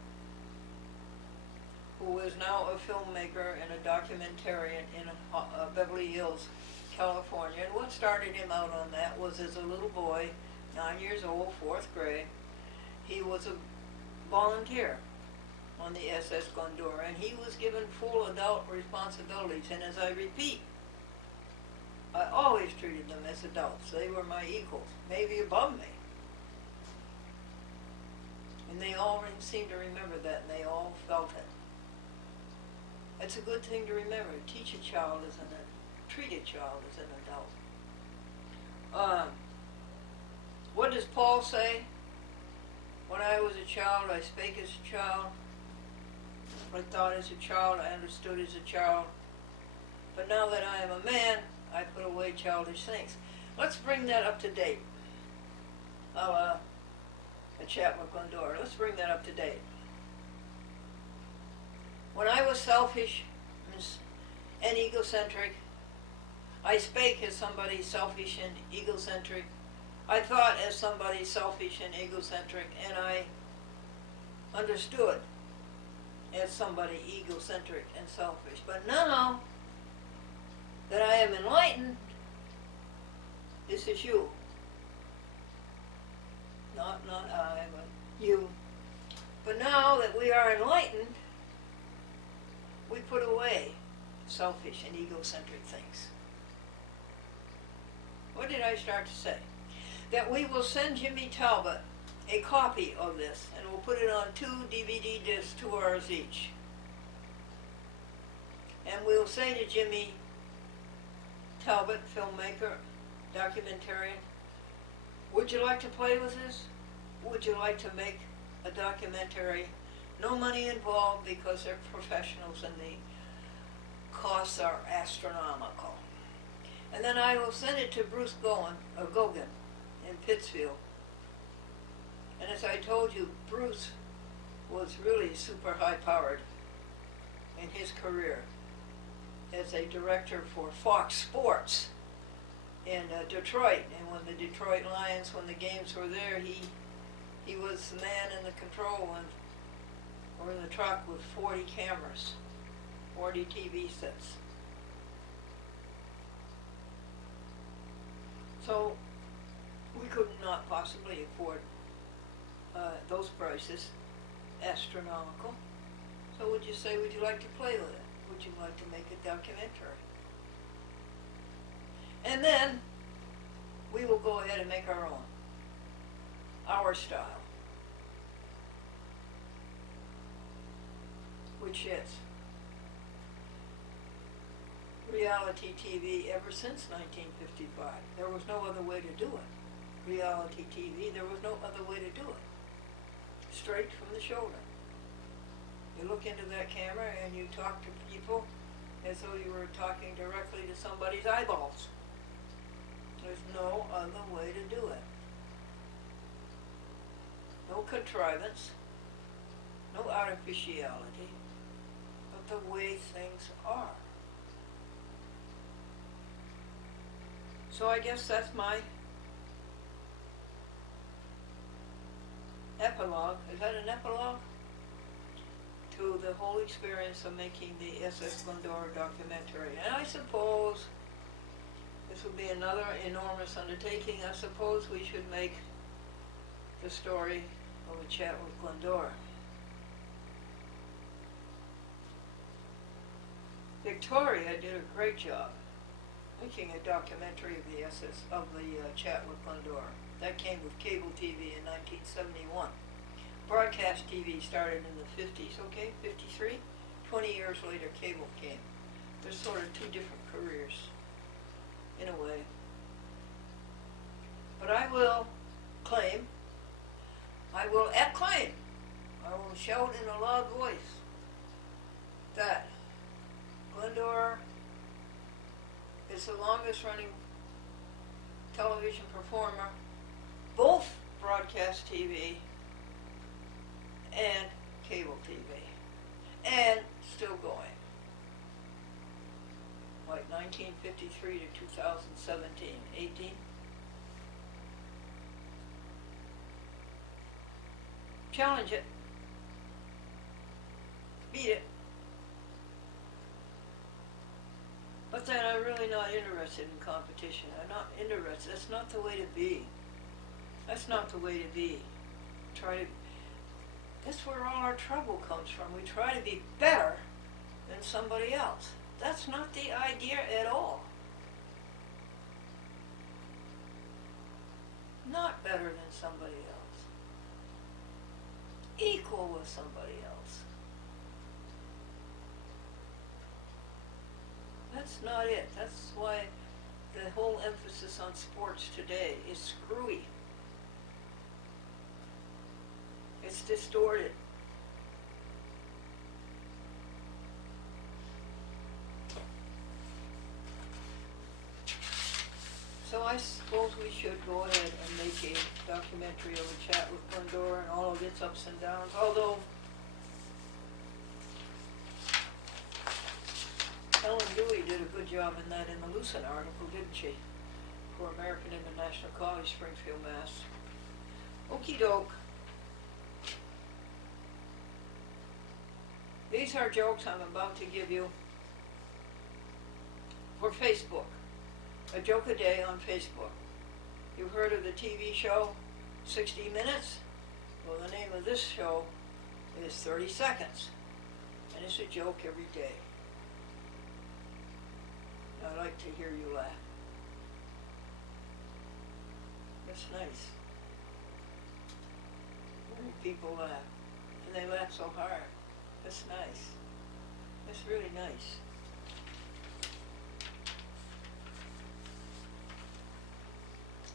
who is now a filmmaker and a documentarian in Beverly Hills, California. And what started him out on that was as a little boy, 9 years old, 4th grade. He was a volunteer on the SS Glendora, and he was given full adult responsibilities. And as I repeat, I always treated them as adults. They were my equals, maybe above me. And they all seemed to remember that, and they all felt it. It's a good thing to remember. Teach a child as an adult. Treat a child as an adult. What does Paul say? When I was a child, I spake as a child. I thought as a child, I understood as a child. But now that I am a man, I put away childish things. Let's bring that up to date. A chat with Glendora. Let's bring that up to date. When I was selfish and egocentric, I spake as somebody selfish and egocentric. I thought as somebody selfish and egocentric, and I understood as somebody egocentric and selfish. But now that I am enlightened, this is you. Not I, but you. But now that we are enlightened, we put away selfish and egocentric things. What did I start to say? That we will send Jimmy Talbot a copy of this, and we'll put it on 2 DVD discs, 2 hours each. And we'll say to Jimmy Talbot, filmmaker, documentarian, would you like to play with this? Would you like to make a documentary? No money involved because they're professionals and the costs are astronomical. And then I will send it to Bruce Gogan in Pittsfield. And as I told you, Bruce was really super high-powered in his career as a director for Fox Sports in Detroit. And when the Detroit Lions, when the games were there, he was the man in the control or in the truck with 40 cameras, 40 TV sets. So we could not possibly afford those prices, astronomical. So would you say, would you like to play with it? Would you like to make a documentary? And then we will go ahead and make our own, our style, which is reality TV ever since 1955. There was no other way to do it. Reality TV, there was no other way to do it. Straight from the shoulder. You look into that camera and you talk to people as though you were talking directly to somebody's eyeballs. There's no other way to do it. No contrivance, no artificiality, but the way things are. So I guess that's my epilogue. Is that an epilogue? To the whole experience of making the SS Glendora documentary. And I suppose this will be another enormous undertaking. I suppose we should make the story of a chat with Glendora. Victoria did a great job making a documentary of the SS of the chat with Glendora. That came with cable TV in 1971. Broadcast TV started in the 50s, okay, 53. 20 years later, cable came. There's sort of two different careers, in a way. But I will claim, I will acclaim, I will shout in a loud voice that Glendora is the longest running television performer, both broadcast TV and cable TV, and still going. Like 1953 to 2017, 18. Challenge it. Beat it. But then I'm really not interested in competition. I'm not interested. That's not the way to be. That's not the way to be. That's where all our trouble comes from. We try to be better than somebody else. That's not the idea at all. Not better than somebody else. Equal with somebody else. That's not it. That's why the whole emphasis on sports today is screwy. It's distorted. So I suppose we should go ahead and make a documentary of a chat with Glendora and all of its ups and downs, although Helen Dewey did a good job in that in the Lucent article, didn't she? For American International College, Springfield, Mass. Okie doke. These are jokes I'm about to give you for Facebook. A joke a day on Facebook. You've heard of the TV show 60 Minutes? Well, the name of this show is 30 Seconds. And it's a joke every day. I'd like to hear you laugh. That's nice. When people laugh. And they laugh so hard. That's nice. That's really nice.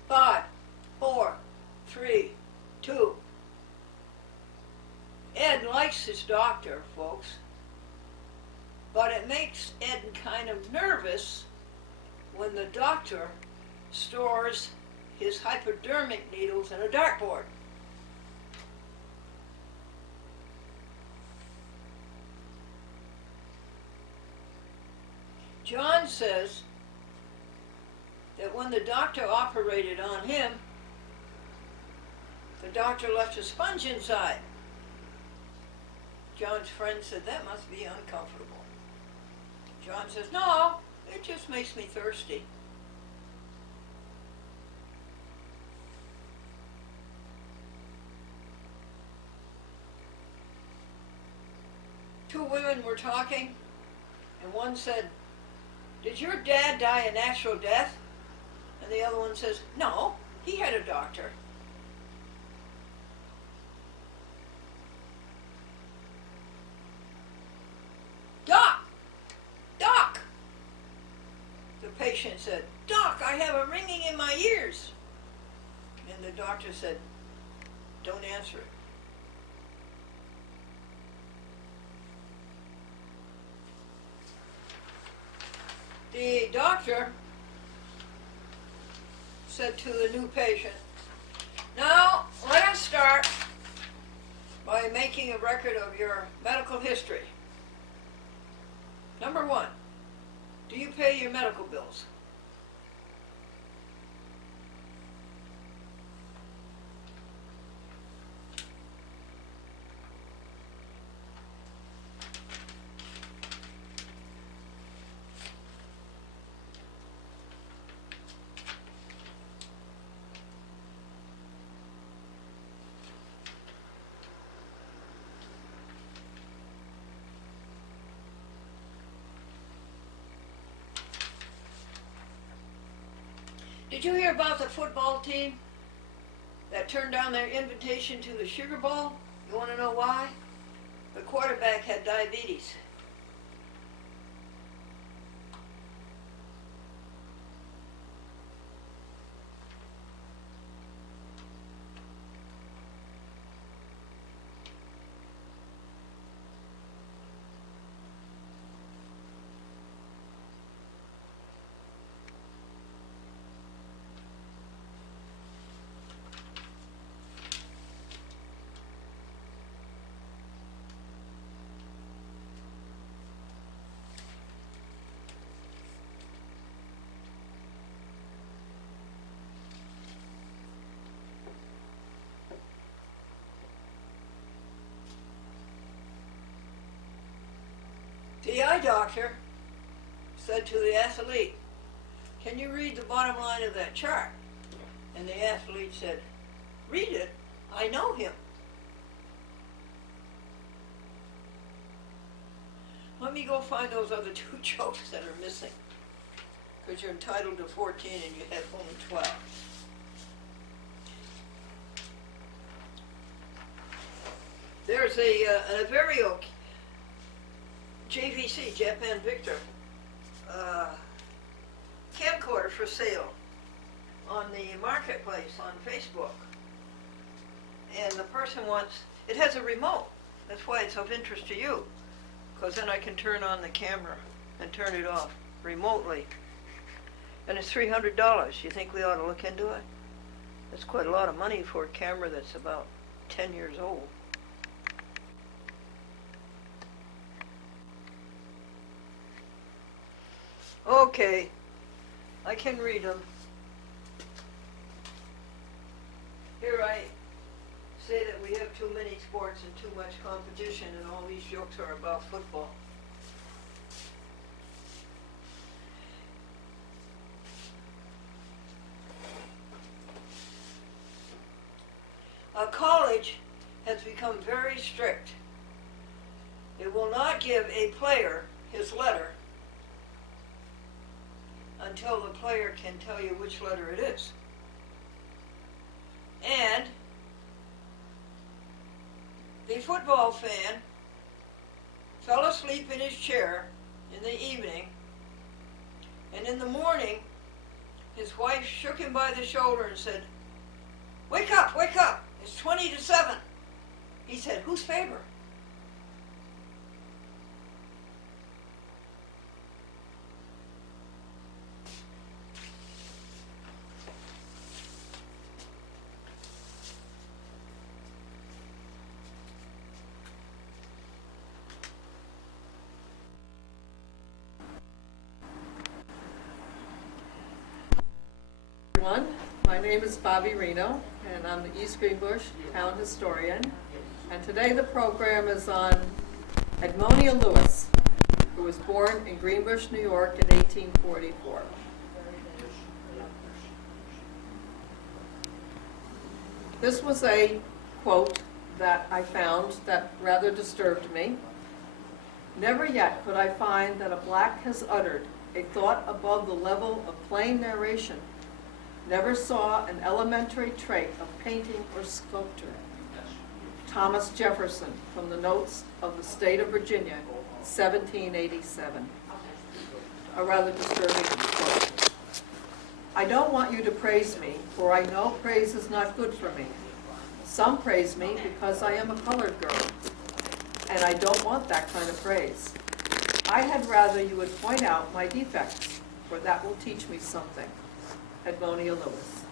Five, 4, 3, 2. Ed likes his doctor, folks. But it makes Ed kind of nervous when the doctor stores his hypodermic needles in a dartboard. John says that when the doctor operated on him, the doctor left a sponge inside. John's friend said, that must be uncomfortable. John says, no, it just makes me thirsty. Two women were talking, and one said, did your dad die a natural death? And the other one says, no, he had a doctor. Doc! The patient said, Doc, I have a ringing in my ears. And the doctor said, don't answer it. The doctor said to the new patient, now let us start by making a record of your medical history. Number 1, do you pay your medical bills? Did you hear about the football team that turned down their invitation to the Sugar Bowl? You want to know why? The quarterback had diabetes. The eye doctor said to the athlete, can you read the bottom line of that chart? And the athlete said, read it? I know him. Let me go find those other 2 jokes that are missing, because you're entitled to 14 and you have only 12. There's a very JVC, Japan Victor, camcorder for sale on the marketplace on Facebook. And the person wants, it has a remote. That's why it's of interest to you, because then I can turn on the camera and turn it off remotely. And it's $300. You think we ought to look into it? That's quite a lot of money for a camera that's about 10 years old. Okay, I can read them. Here I say that we We have too many sports and too much competition, and all these jokes are about football. A college has become very strict. It will not give a player his letter until the player can tell you which letter it is. And the football fan fell asleep in his chair in the evening, and in the morning his wife shook him by the shoulder and said, wake up, it's 20-7. He said, whose favor? Everyone, my name is Bobbi Reno, and I'm the East Greenbush town historian. And today the program is on Edmonia Lewis, who was born in Greenbush, New York in 1844. This was a quote that I found that rather disturbed me. Never yet could I find that a black has uttered a thought above the level of plain narration. Never saw an elementary trait of painting or sculpture. Thomas Jefferson, from the Notes of the State of Virginia, 1787. A rather disturbing quote. I don't want you to praise me, for I know praise is not good for me. Some praise me because I am a colored girl, and I don't want that kind of praise. I had rather you would point out my defects, for that will teach me something. Edmonia Lewis.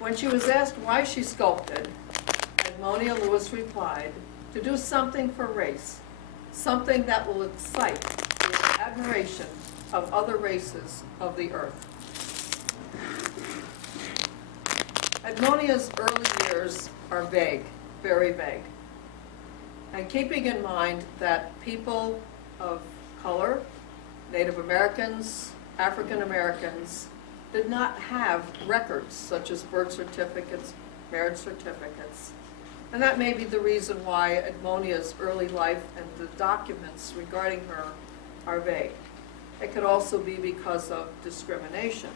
When she was asked why she sculpted, Edmonia Lewis replied, to do something for race, something that will excite the admiration of other races of the earth. Edmonia's early years are vague, very vague. And keeping in mind that people of color, Native Americans, African Americans, did not have records such as birth certificates, marriage certificates. And that may be the reason why Edmonia's early life and the documents regarding her are vague. It could also be because of discrimination.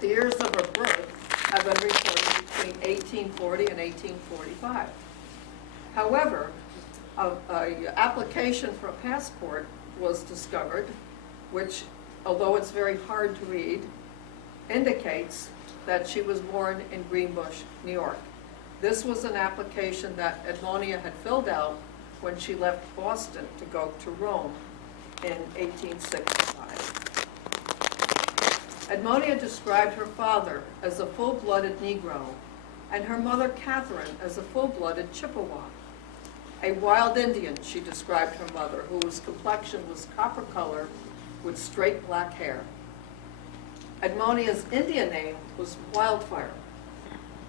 The years of her birth have been recorded between 1840 and 1845. However, an application for a passport was discovered, which, although it's very hard to read, indicates that she was born in Greenbush, New York. This was an application that Edmonia had filled out when she left Boston to go to Rome in 1865. Edmonia described her father as a full-blooded Negro and her mother, Catherine, as a full-blooded Chippewa. A wild Indian, she described her mother, whose complexion was copper color with straight black hair. Edmonia's Indian name was Wildfire.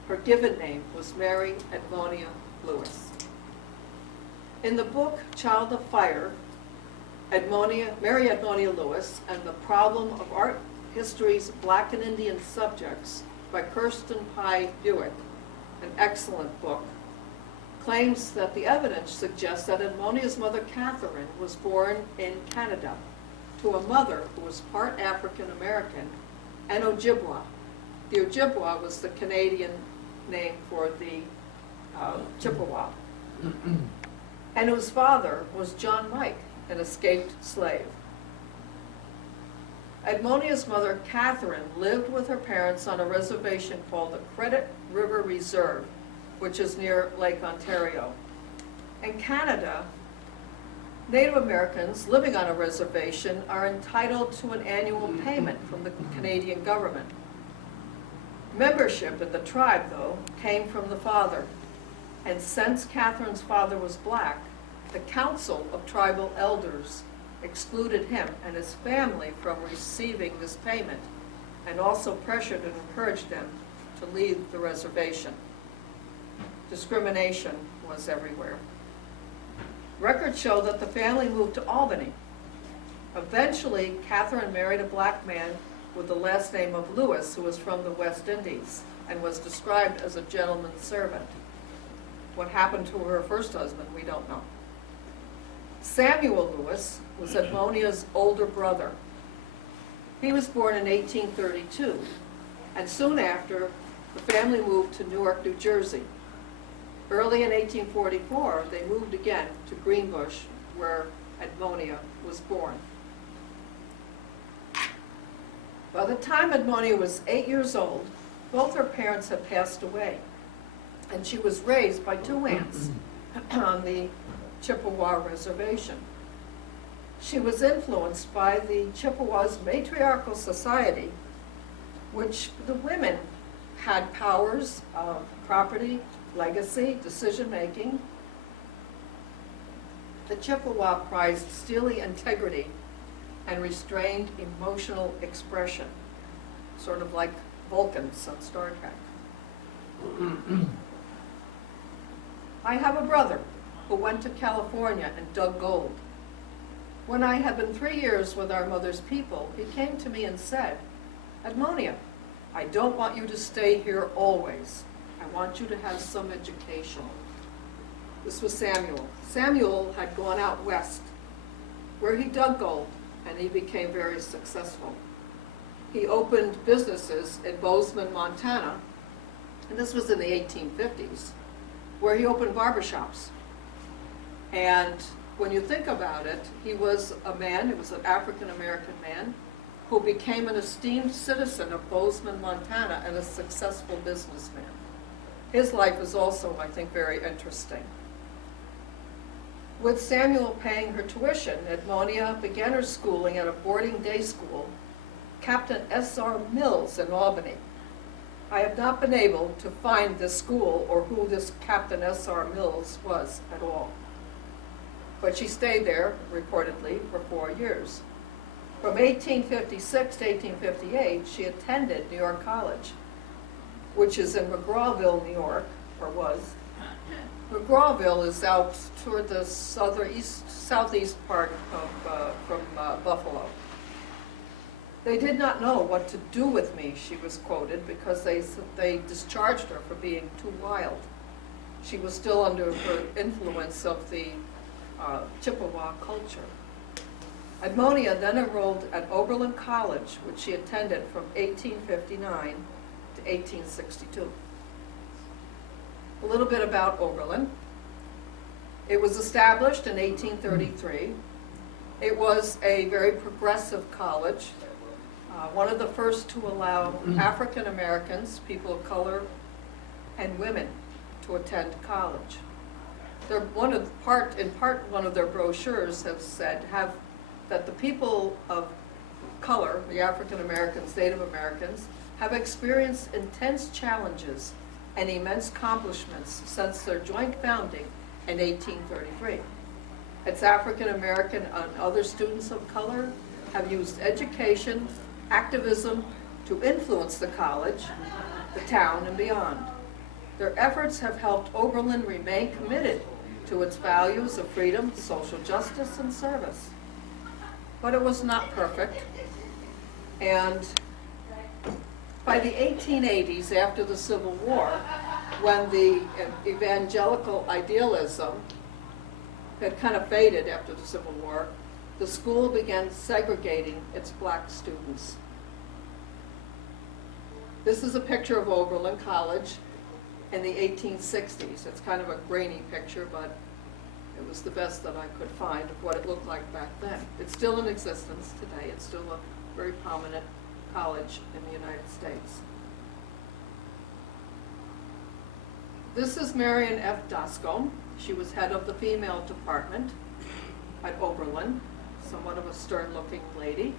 Her given name was Mary Edmonia Lewis. In the book Child of Fire, Mary Edmonia Lewis and the Problem of Art History's Black and Indian Subjects by Kirsten Pye Buick, an excellent book, claims that the evidence suggests that Edmonia's mother, Catherine, was born in Canada to a mother who was part African American and Ojibwa. The Ojibwa was the Canadian name for the Chippewa, and whose father was John Mike, an escaped slave. Edmonia's mother, Catherine, lived with her parents on a reservation called the Credit River Reserve, which is near Lake Ontario. In Canada, Native Americans living on a reservation are entitled to an annual payment from the Canadian government. Membership in the tribe, though, came from the father, and since Catherine's father was black, the Council of Tribal Elders excluded him and his family from receiving this payment, and also pressured and encouraged them to leave the reservation. discrimination was everywhere. Records show that the family moved to Albany. Eventually, Catherine married a black man with the last name of Lewis, who was from the West Indies and was described as a gentleman's servant. What happened to her first husband, we don't know. Samuel Lewis was Edmonia's older brother. He was born in 1832, and soon after, the family moved to Newark, New Jersey. Early in 1844, they moved again to Greenbush, where Edmonia was born. By the time Edmonia was 8 years old, both her parents had passed away, and she was raised by two aunts on the Chippewa Reservation. She was influenced by the Chippewas' matriarchal society, which the women had powers of property, legacy, decision-making. The Chippewa prized steely integrity and restrained emotional expression, sort of like Vulcans on Star Trek. I have a brother who went to California and dug gold. When I had been 3 years with our mother's people, he came to me and said, "Edmonia, I don't want you to stay here always. I want you to have some education." This was Samuel. Samuel had gone out west, where he dug gold, and he became very successful. He opened businesses in Bozeman, Montana, and this was in the 1850s, where he opened barbershops. And when you think about it, he was a man, he was an African-American man, who became an esteemed citizen of Bozeman, Montana, and a successful businessman. His life is also, I think, very interesting. With Samuel paying her tuition, Edmonia began her schooling at a boarding day school, Captain S.R. Mills in Albany. I have not been able to find this school or who this Captain S.R. Mills was at all. But she stayed there, reportedly, for 4 years. From 1856 to 1858, she attended New York College, which is in McGrawville, New York, or was. McGrawville is out toward the southeast part from Buffalo. They did not know what to do with me, she was quoted, because they discharged her for being too wild. She was still under her influence of the Chippewa culture. Edmonia then enrolled at Oberlin College, which she attended from 1859 to 1862. A little bit about Oberlin. It was established in 1833. It was a very progressive college, one of the first to allow African Americans, people of color, and women to attend college. One of their brochures have said that the people of color, the African Americans, Native Americans, have experienced intense challenges and immense accomplishments since their joint founding in 1833. Its African American and other students of color have used education, activism to influence the college, the town, and beyond. Their efforts have helped Oberlin remain committed to its values of freedom, social justice, and service. But it was not perfect, and by the 1880s, after the Civil War, when the evangelical idealism had kind of faded after the Civil War, the school began segregating its black students. This is a picture of Oberlin College in the 1860s. It's kind of a grainy picture, but it was the best that I could find of what it looked like back then. It's still in existence today. It's still a very prominent college in the United States. This is Marion F. Doscombe. She was head of the female department at Oberlin, somewhat of a stern-looking lady.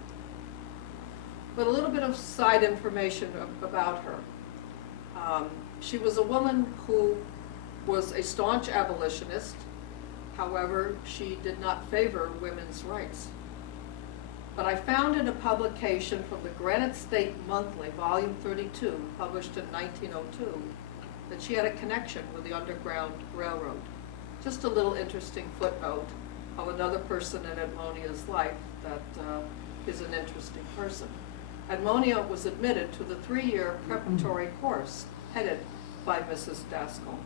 But a little bit of side information about her. She was a woman who was a staunch abolitionist. However, she did not favor women's rights. But I found in a publication from the Granite State Monthly, volume 32, published in 1902, that she had a connection with the Underground Railroad. Just a little interesting footnote of another person in Edmonia's life that is an interesting person. Edmonia was admitted to the 3-year preparatory course headed by Mrs. Daskell.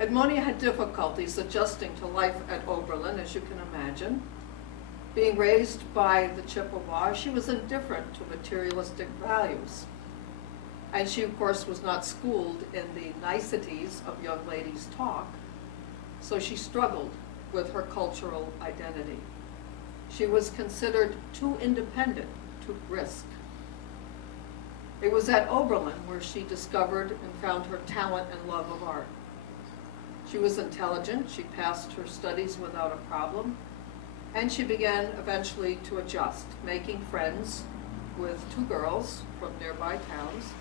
Edmonia had difficulties adjusting to life at Oberlin, as you can imagine. Being raised by the Chippewa, she was indifferent to materialistic values. And she, of course, was not schooled in the niceties of young ladies' talk, so she struggled with her cultural identity. She was considered too independent to risk. It was at Oberlin where she discovered and found her talent and love of art. She was intelligent, she passed her studies without a problem, and she began eventually to adjust, making friends with 2 girls from nearby towns.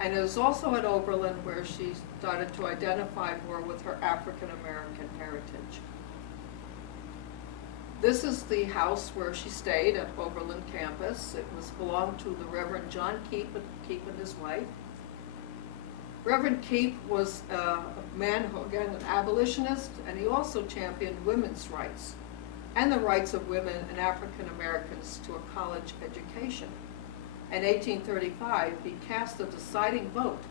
And it was also at Oberlin where she started to identify more with her African American heritage. This is the house where she stayed at Oberlin campus. It belonged to the Reverend John Keep and his wife. Reverend Keep was a man who, again, an abolitionist, and he also championed women's rights and the rights of women and African Americans to a college education. In 1835, he cast a deciding vote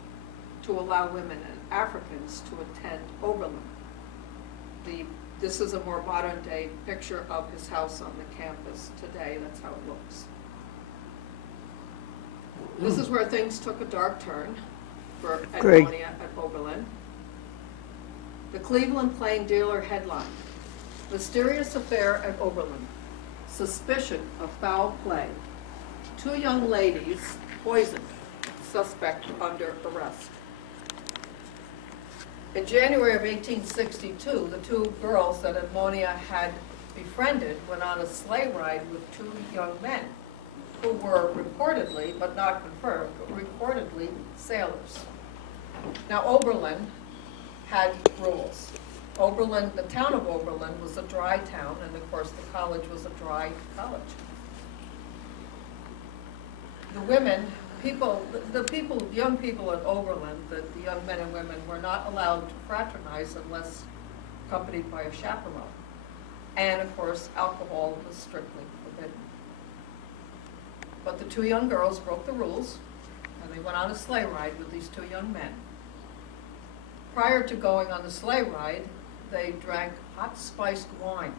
to allow women and Africans to attend Oberlin. This is a more modern day picture of his house on the campus today. That's how it looks. This is where things took a dark turn for Edmonia at Oberlin. The Cleveland Plain Dealer headline: Mysterious affair at Oberlin. Suspicion of foul play. 2 young ladies poisoned. Suspect under arrest. In January of 1862, the 2 girls that Edmonia had befriended went on a sleigh ride with 2 young men who were reportedly, but not confirmed, but reportedly sailors. Now, Oberlin had rules. Oberlin, the town of Oberlin, was a dry town, and of course the college was a dry college. The women, young people at Oberlin, the young men and women, were not allowed to fraternize unless accompanied by a chaperone. And of course, alcohol was strictly forbidden. But the 2 young girls broke the rules, and they went on a sleigh ride with these 2 young men. Prior to going on the sleigh ride, they drank hot spiced wine.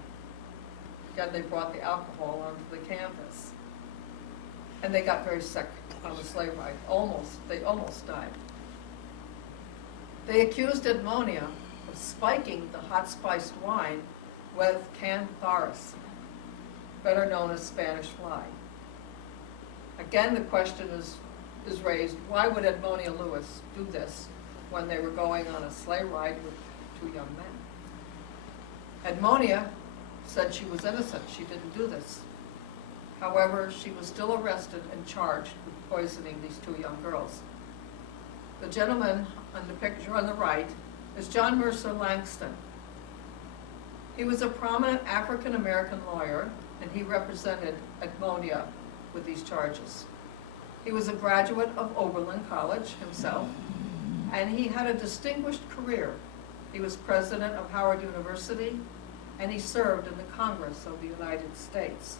Again, they brought the alcohol onto the campus. And they got very sick on the sleigh ride. They almost died. They accused Edmonia of spiking the hot spiced wine with cantharis, better known as Spanish fly. Again, the question is raised, why would Edmonia Lewis do this when they were going on a sleigh ride with 2 young men? Edmonia said she was innocent. She didn't do this. However, she was still arrested and charged with poisoning these 2 young girls. The gentleman on the picture on the right is John Mercer Langston. He was a prominent African-American lawyer, and he represented Edmonia with these charges. He was a graduate of Oberlin College himself, and he had a distinguished career. He was president of Howard University, and he served in the Congress of the United States.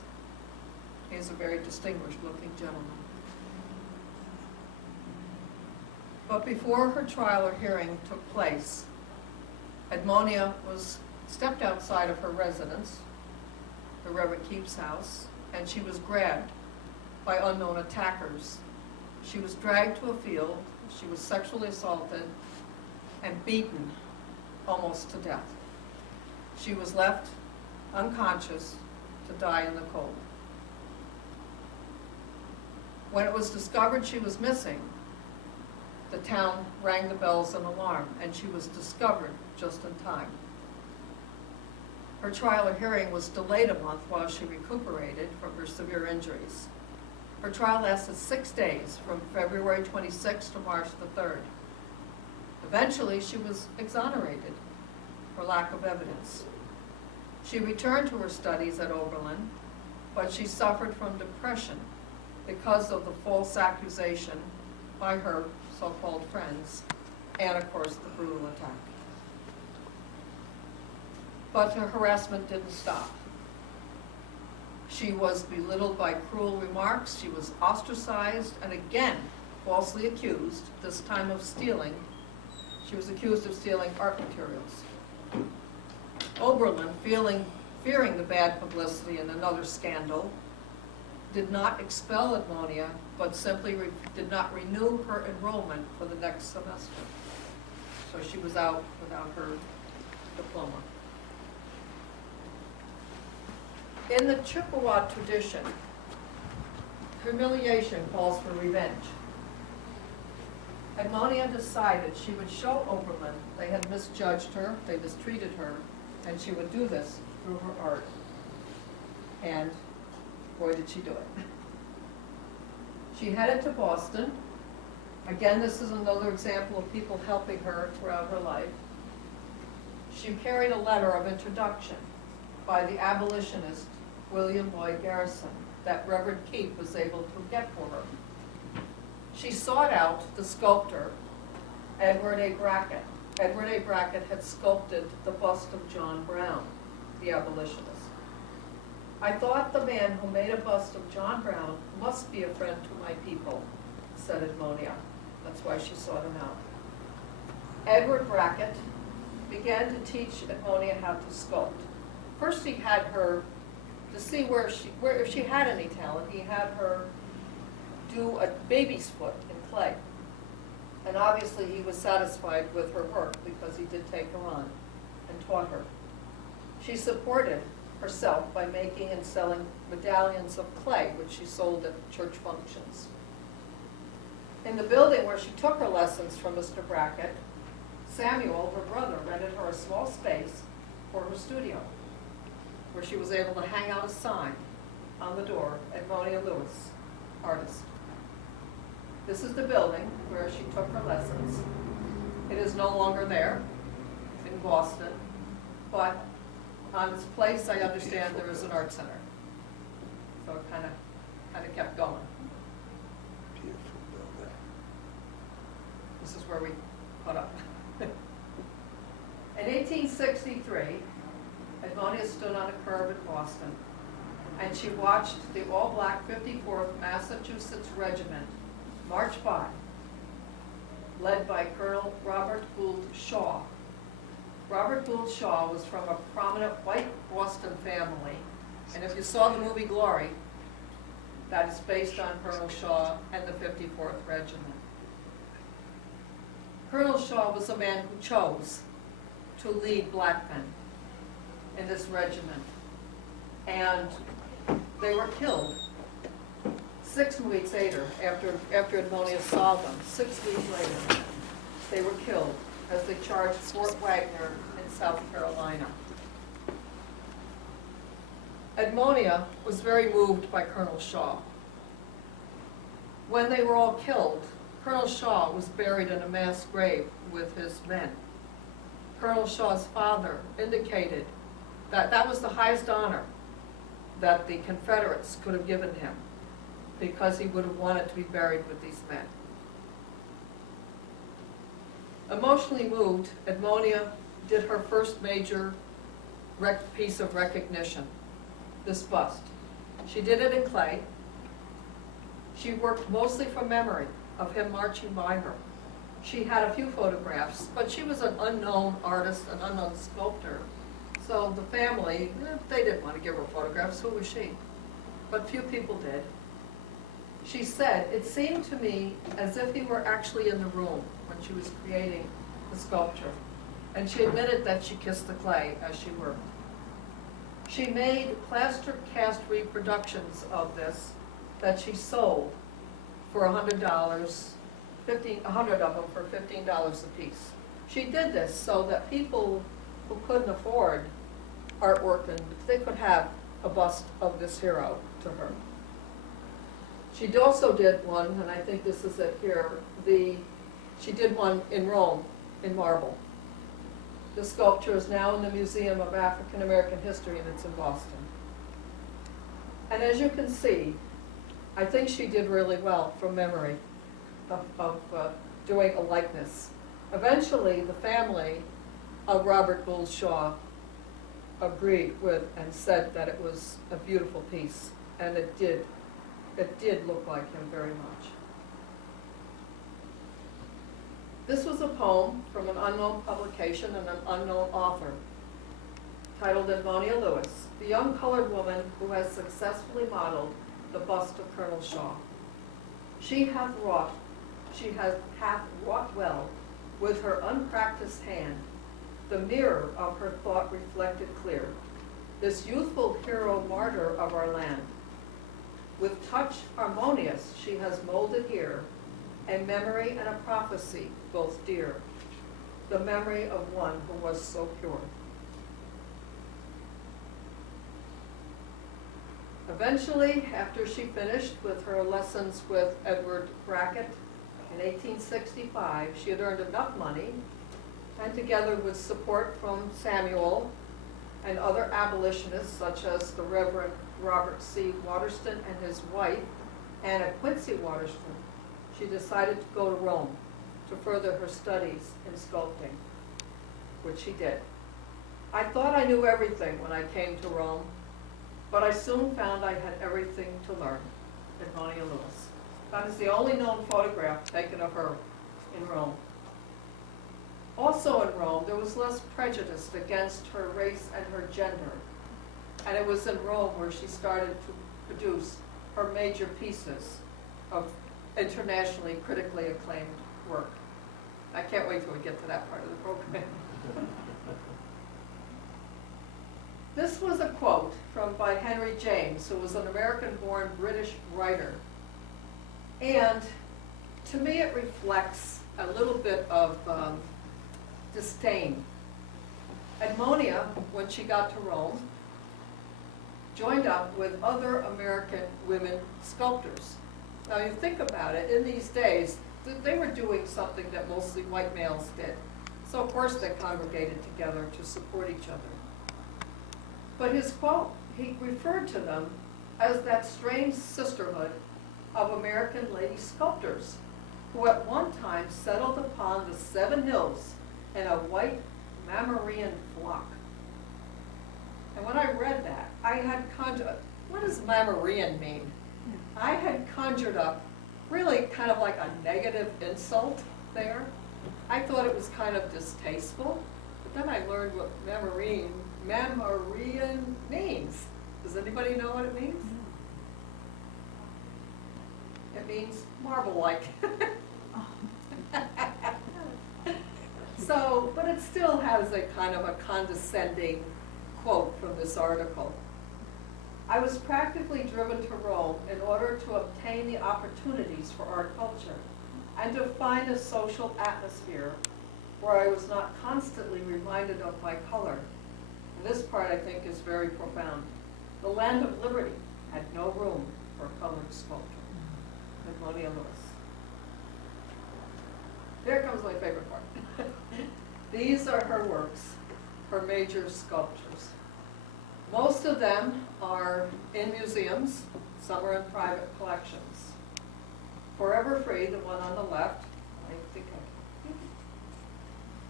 He is a very distinguished-looking gentleman. But before her trial or hearing took place, Edmonia stepped outside of her residence, the Reverend Keep's house, and she was grabbed by unknown attackers. She was dragged to a field, she was sexually assaulted, and beaten almost to death. She was left unconscious to die in the cold. When it was discovered she was missing, the town rang the bells in alarm, and she was discovered just in time. Her trial or hearing was delayed a month while she recuperated from her severe injuries. Her trial lasted 6 days, from February 26th to March the 3rd. Eventually, she was exonerated for lack of evidence. She returned to her studies at Oberlin, but she suffered from depression because of the false accusation by her so-called friends, and of course the brutal attack. But her harassment didn't stop. She was belittled by cruel remarks, she was ostracized, and again falsely accused, this time of stealing. She was accused of stealing art materials. Oberlin, fearing the bad publicity and another scandal, did not expel Edmonia, but simply did not renew her enrollment for the next semester. So she was out without her diploma. In the Chippewa tradition, humiliation calls for revenge. Edmonia decided she would show Oberlin they had misjudged her, they mistreated her, and she would do this through her art. And boy, did she do it. She headed to Boston. Again, this is another example of people helping her throughout her life. She carried a letter of introduction by the abolitionist William Lloyd Garrison that Reverend Keefe was able to get for her. She sought out the sculptor, Edward A. Brackett. Edward A. Brackett had sculpted the bust of John Brown, the abolitionist. I thought the man who made a bust of John Brown must be a friend to my people, said Edmonia. That's why she sought him out. Edward Brackett began to teach Edmonia how to sculpt. First he had her, to see if she had any talent, he had her do a baby's foot in clay. And obviously he was satisfied with her work because he did take her on and taught her. She supported herself by making and selling medallions of clay, which she sold at church functions. In the building where she took her lessons from Mr. Brackett, Samuel, her brother, rented her a small space for her studio, where she was able to hang out a sign on the door, Edmonia Lewis, artist. This is the building where she took her lessons. It is no longer there, in Boston, but on this place, I understand there is an art center. So it kind of kept going. Beautiful building. This is where we put up. In 1863, Edmonia stood on a curb in Boston, and she watched the all-black 54th Massachusetts Regiment march by, led by Colonel Robert Gould Shaw. Robert Gould Shaw was from a prominent white Boston family, and if you saw the movie Glory, that is based on Colonel Shaw and the 54th Regiment. Colonel Shaw was a man who chose to lead black men in this regiment, and they were killed 6 weeks later, after Edmonia saw them. 6 weeks later, they were killed as they charged Fort Wagner in South Carolina. Edmonia was very moved by Colonel Shaw. When they were all killed, Colonel Shaw was buried in a mass grave with his men. Colonel Shaw's father indicated that that was the highest honor that the Confederates could have given him, because he would have wanted to be buried with these men. Emotionally moved, Edmonia did her first major piece of recognition, this bust. She did it in clay. She worked mostly from memory of him marching by her. She had a few photographs, but she was an unknown artist, an unknown sculptor. So the family, they didn't want to give her photographs. Who was she? But few people did. She said, it seemed to me as if he were actually in the room when she was creating the sculpture. And she admitted that she kissed the clay as she worked. She made plaster cast reproductions of this that she sold for $100, 100 of them for $15 a piece. She did this so that people who couldn't afford artwork, and they could have a bust of this hero to her. She also did one, and I think this is it here, she did one in Rome, in marble. The sculpture is now in the Museum of African American History, and it's in Boston. And as you can see, I think she did really well from memory. of doing a likeness. Eventually, the family of Robert Gould Shaw agreed with and said that it was a beautiful piece, and it did look like him very much. This was a poem from an unknown publication and an unknown author, titled Edmonia Lewis, the young colored woman who has successfully modeled the bust of Colonel Shaw. She hath wrought well with her unpracticed hand, the mirror of her thought reflected clear, this youthful hero martyr of our land. With touch harmonious she has molded here a memory and a prophecy both dear, the memory of one who was so pure. Eventually, after she finished with her lessons with Edward Brackett in 1865, she had earned enough money, and together with support from Samuel and other abolitionists such as the Reverend Robert C. Waterston and his wife, Anna Quincy Waterston, she decided to go to Rome to further her studies in sculpting, which she did. I thought I knew everything when I came to Rome, but I soon found I had everything to learn. Edmonia Lewis. That is the only known photograph taken of her in Rome. Also in Rome, there was less prejudice against her race and her gender. And it was in Rome where she started to produce her major pieces of internationally critically acclaimed work. I can't wait till we get to that part of the program. This was a quote by Henry James, who was an American-born British writer. And to me it reflects a little bit of disdain. Edmonia, when she got to Rome, joined up with other American women sculptors. Now you think about it, in these days, they were doing something that mostly white males did. So of course they congregated together to support each other. But his quote, he referred to them as that strange sisterhood of American lady sculptors who at one time settled upon the 7 hills in a white Mammarian flock. And when I read that, I had conjured up, what does Mammarian mean? I had conjured up really kind of like a negative insult there. I thought it was kind of distasteful, but then I learned what Mammarian means. Does anybody know what it means? It means marble-like. So, but it still has a kind of a condescending quote from this article. I was practically driven to Rome in order to obtain the opportunities for art culture and to find a social atmosphere where I was not constantly reminded of my color. And this part I think is very profound. The land of liberty had no room for colored sculpture. Edmonia Lewis. Here comes my favorite part. These are her works, her major sculptures. Most of them are in museums, some are in private collections. Forever Free, the one on the left,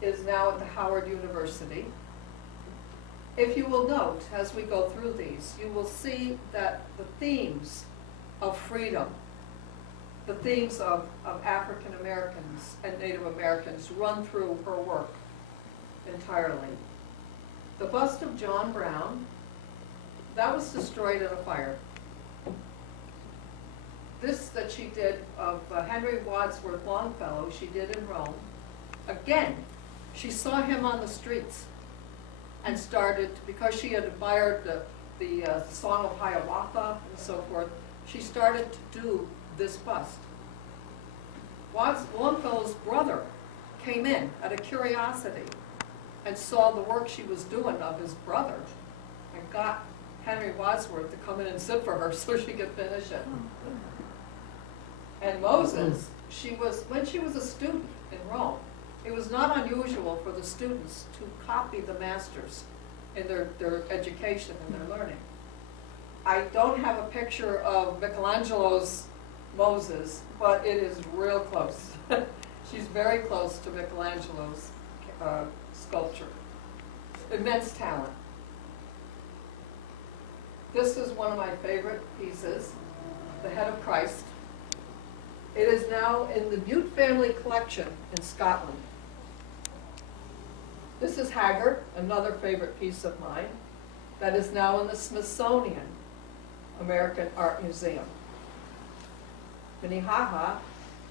is now at the Howard University. If you will note, as we go through these, you will see that the themes of freedom, the themes of African Americans and Native Americans run through her work entirely. The bust of John Brown, that was destroyed in a fire. This that she did of Henry Wadsworth Longfellow, she did in Rome. Again, she saw him on the streets and started, because she had admired the Song of Hiawatha and so forth, she started to do this bust. Longfellow's brother came in out of curiosity and saw the work she was doing of his brother and got Henry Wadsworth to come in and sit for her so she could finish it. And Moses, when she was a student in Rome, it was not unusual for the students to copy the masters in their education and their learning. I don't have a picture of Michelangelo's Moses, but it is real close. She's very close to Michelangelo's sculpture. Immense talent. This is one of my favorite pieces, the Head of Christ. It is now in the Bute family collection in Scotland. This is Haggard, another favorite piece of mine, that is now in the Smithsonian American Art Museum. Minnehaha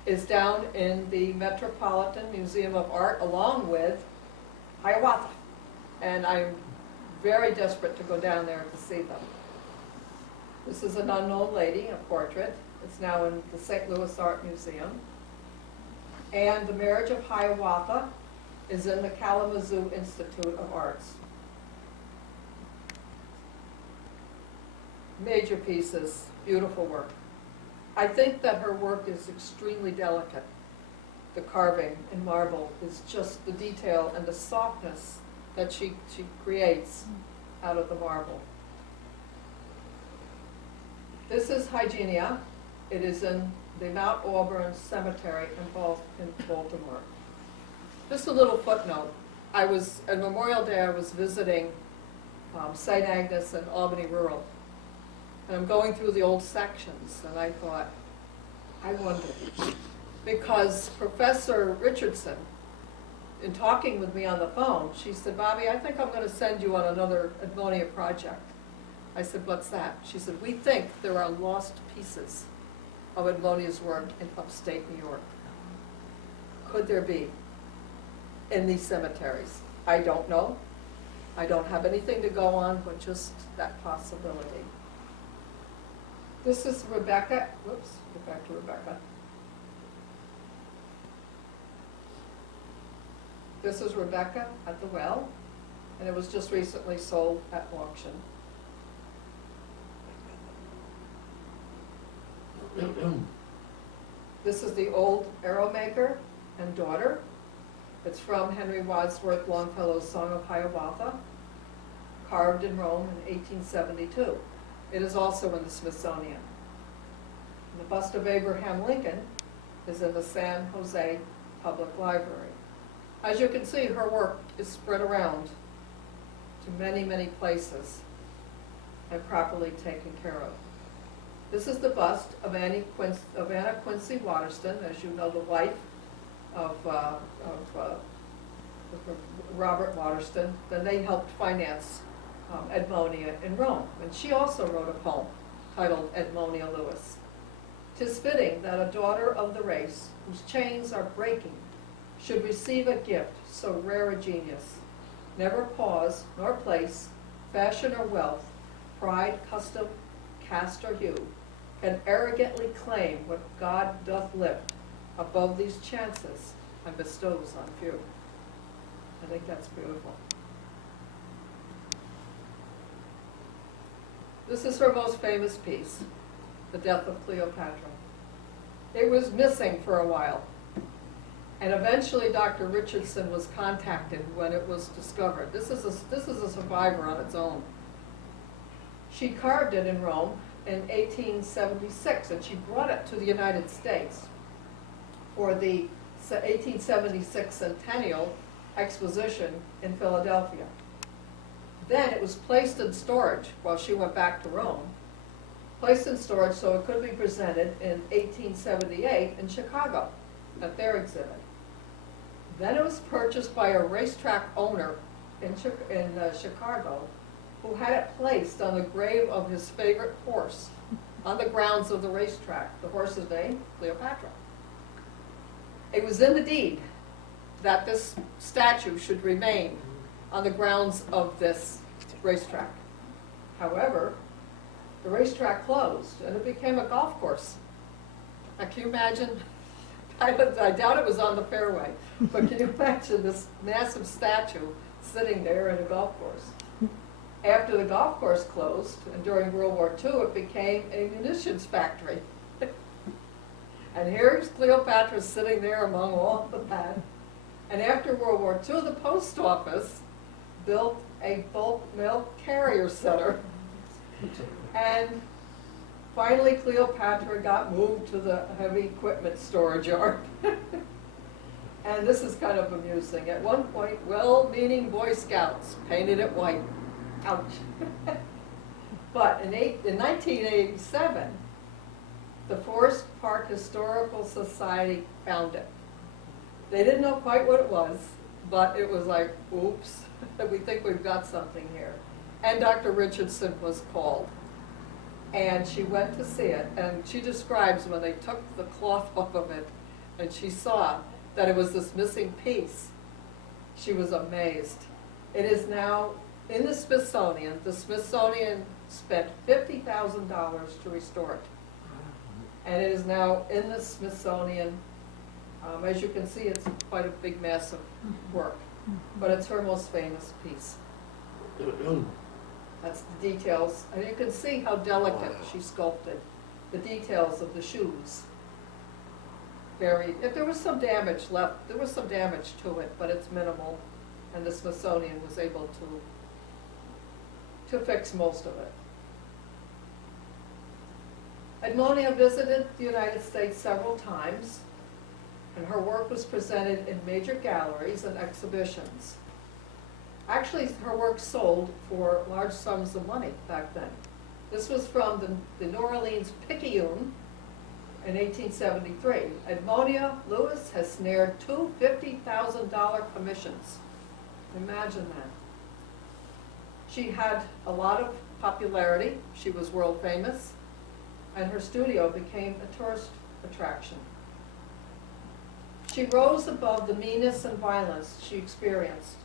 is down in the Metropolitan Museum of Art along with Hiawatha. And I'm very desperate to go down there to see them. This is an unknown lady, a portrait. It's now in the St. Louis Art Museum. And the Marriage of Hiawatha is in the Kalamazoo Institute of Arts. Major pieces, beautiful work. I think that her work is extremely delicate. The carving in marble is just the detail and the softness that she creates out of the marble. This is Hygienia. It is in the Mount Auburn Cemetery in Baltimore. Just a little footnote. On Memorial Day, I was visiting St. Agnes and Albany Rural. And I'm going through the old sections, and I thought, I wonder, because Professor Richardson, in talking with me on the phone, she said, Bobbi, I think I'm going to send you on another Edmonia project. I said, what's that? She said, we think there are lost pieces of Edmonia's work in upstate New York. Could there be in these cemeteries? I don't know. I don't have anything to go on, but just that possibility. This is Rebecca. Whoops, get back to Rebecca. This is Rebecca at the well, and it was just recently sold at auction. This is the old arrow maker and daughter. It's from Henry Wadsworth Longfellow's Song of Hiawatha, carved in Rome in 1872. It is also in the Smithsonian. The bust of Abraham Lincoln is in the San Jose Public Library. As you can see, her work is spread around to many, many places and properly taken care of. This is the bust of Anna Quincy Waterston, as you know, the wife of Robert Waterston. Then they helped finance Edmonia in Rome. And she also wrote a poem titled Edmonia Lewis. 'Tis fitting that a daughter of the race, whose chains are breaking, should receive a gift so rare a genius. Never pause, nor place, fashion or wealth, pride, custom, caste or hue, can arrogantly claim what God doth lift above these chances and bestows on few. I think that's beautiful. This is her most famous piece, The Death of Cleopatra. It was missing for a while, and eventually Dr. Richardson was contacted when it was discovered. This is a survivor on its own. She carved it in Rome in 1876, and she brought it to the United States for the 1876 Centennial Exposition in Philadelphia. Then it was placed in storage while she went back to Rome, placed in storage so it could be presented in 1878 in Chicago at their exhibit. Then it was purchased by a racetrack owner in Chicago who had it placed on the grave of his favorite horse on the grounds of the racetrack. The horse's name, Cleopatra. It was in the deed that this statue should remain on the grounds of this racetrack. However, the racetrack closed and it became a golf course. Now, can you imagine? I doubt it was on the fairway, but can you imagine this massive statue sitting there in a golf course? After the golf course closed, and during World War II, it became a munitions factory. And here's Cleopatra sitting there among all of that. And after World War II, the post office built a bulk milk carrier center. And Finally, Cleopatra got moved to the heavy equipment storage yard. And this is kind of amusing. At one point, well-meaning Boy Scouts painted it white. Ouch. But in 1987, the Forest Park Historical Society found it. They didn't know quite what it was, but it was like, oops, we think we've got something here. And Dr. Richardson was called. And she went to see it, and she describes when they took the cloth off of it, and she saw that it was this missing piece. She was amazed. It is now in the Smithsonian. The Smithsonian spent $50,000 to restore it. And it is now in the Smithsonian. As you can see, it's quite a big, massive work, but it's her most famous piece. That's the details, and you can see how delicate she sculpted the details of the shoes. If there was some damage left, there was some damage to it, but it's minimal, and the Smithsonian was able to fix most of it. Edmonia visited the United States several times, and her work was presented in major galleries and exhibitions. Actually, her work sold for large sums of money back then. This was from the New Orleans Picayune in 1873. Edmonia Lewis has snared two $50,000 commissions. Imagine that. She had a lot of popularity. She was world famous, and her studio became a tourist attraction. She rose above the meanness and violence she experienced.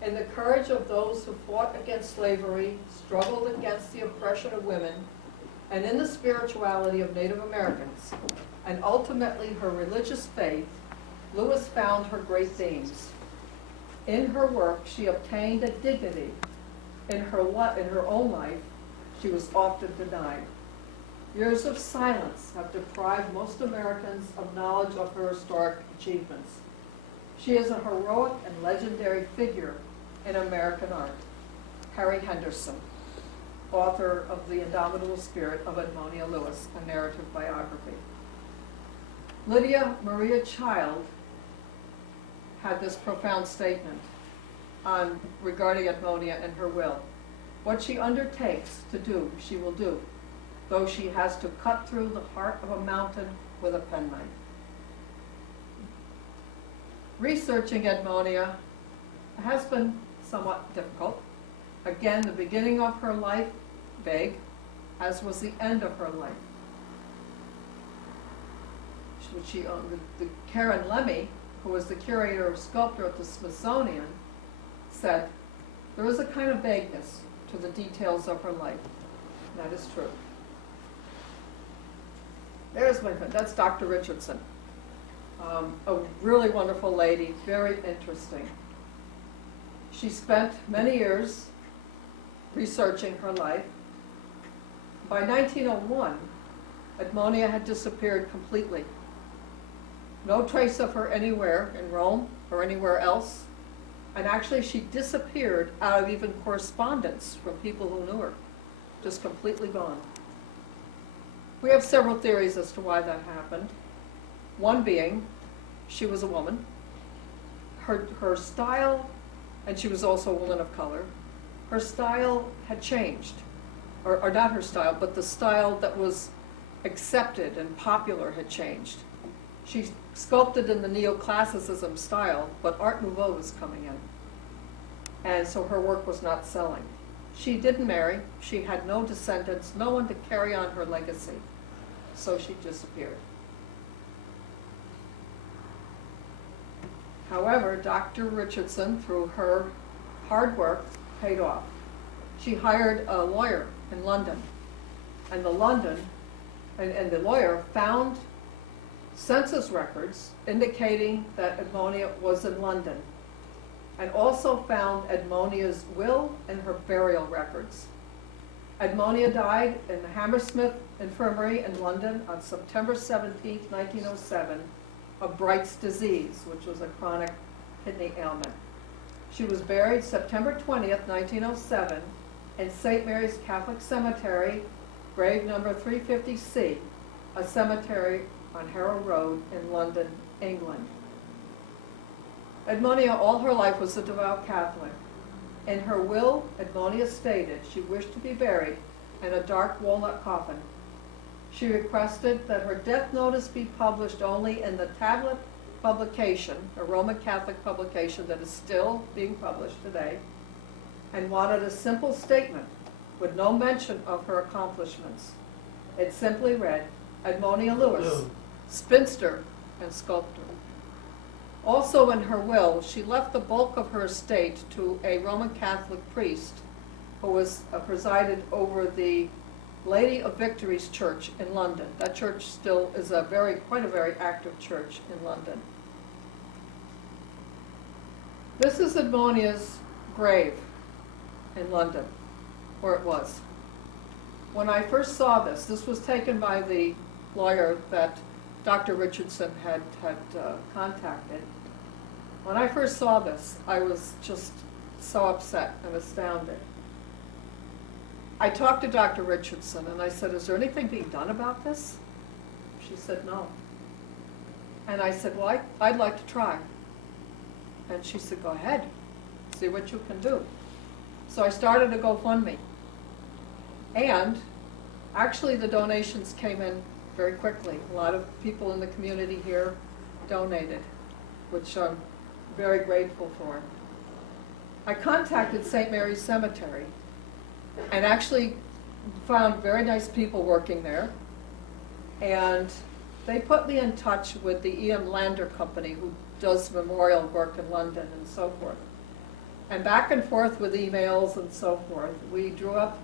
In the courage of those who fought against slavery, struggled against the oppression of women, and in the spirituality of Native Americans, and ultimately her religious faith, Lewis found her great themes. In her work, she obtained a dignity. In her own life, she was often denied. Years of silence have deprived most Americans of knowledge of her historic achievements. She is a heroic and legendary figure in American art. Harry Henderson, author of The Indomitable Spirit of Edmonia Lewis, a narrative biography. Lydia Maria Child had this profound statement regarding Edmonia and her will. What she undertakes to do, she will do, though she has to cut through the heart of a mountain with a penknife. Researching Edmonia has been somewhat difficult. Again, the beginning of her life, vague, as was the end of her life. The Karen Lemmy, who was the curator of sculpture at the Smithsonian, said, there is a kind of vagueness to the details of her life. And that is true. There's my friend, that's Dr. Richardson. A really wonderful lady, very interesting. She spent many years researching her life. By 1901, Edmonia had disappeared completely. No trace of her anywhere in Rome or anywhere else. And actually she disappeared out of even correspondence from people who knew her. Just completely gone. We have several theories as to why that happened. One being, she was a woman. Her style, and she was also a woman of color, her style had changed. Or not her style, but the style that was accepted and popular had changed. She sculpted in the neoclassicism style, but Art Nouveau was coming in. And so her work was not selling. She didn't marry. She had no descendants, no one to carry on her legacy. So she disappeared. However, Dr. Richardson, through her hard work, paid off. She hired a lawyer in London. And the lawyer found census records indicating that Edmonia was in London, and also found Edmonia's will and her burial records. Edmonia died in the Hammersmith Infirmary in London on September 17, 1907, of Bright's disease, which was a chronic kidney ailment. She was buried September 20th, 1907, in St. Mary's Catholic Cemetery grave number 350C, a cemetery on Harrow Road in London, England. Edmonia all her life was a devout Catholic. In her will, Edmonia stated she wished to be buried in a dark walnut coffin. She requested that her death notice be published only in the tablet publication, a Roman Catholic publication that is still being published today, and wanted a simple statement with no mention of her accomplishments. It simply read, Edmonia Lewis, spinster and sculptor. Also in her will, she left the bulk of her estate to a Roman Catholic priest who was presided over the Lady of Victory's Church in London. That church still is quite a very active church in London. This is Edmonia's grave in London, where it was. When I first saw this was taken by the lawyer that Dr. Richardson had contacted. When I first saw this, I was just so upset and astounded. I talked to Dr. Richardson and I said, is there anything being done about this? She said, no. And I said, well, I'd like to try. And she said, go ahead, see what you can do. So I started a GoFundMe. And actually the donations came in very quickly. A lot of people in the community here donated, which I'm very grateful for. I contacted St. Mary's Cemetery and actually found very nice people working there. And they put me in touch with the E.M. Lander Company, who does memorial work in London and so forth. And back and forth with emails and so forth, we drew up,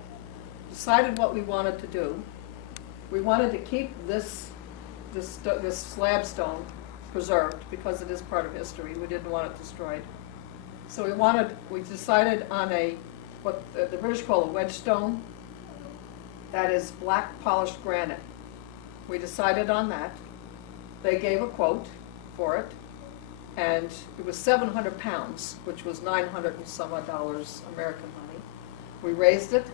decided what we wanted to do. We wanted to keep this slab stone preserved because it is part of history. We didn't want it destroyed. So we decided on what the British call a wedge stone. That is black polished granite. We decided on that. They gave a quote for it, and it was 700 pounds, which was 900 and some odd dollars American money. We raised it,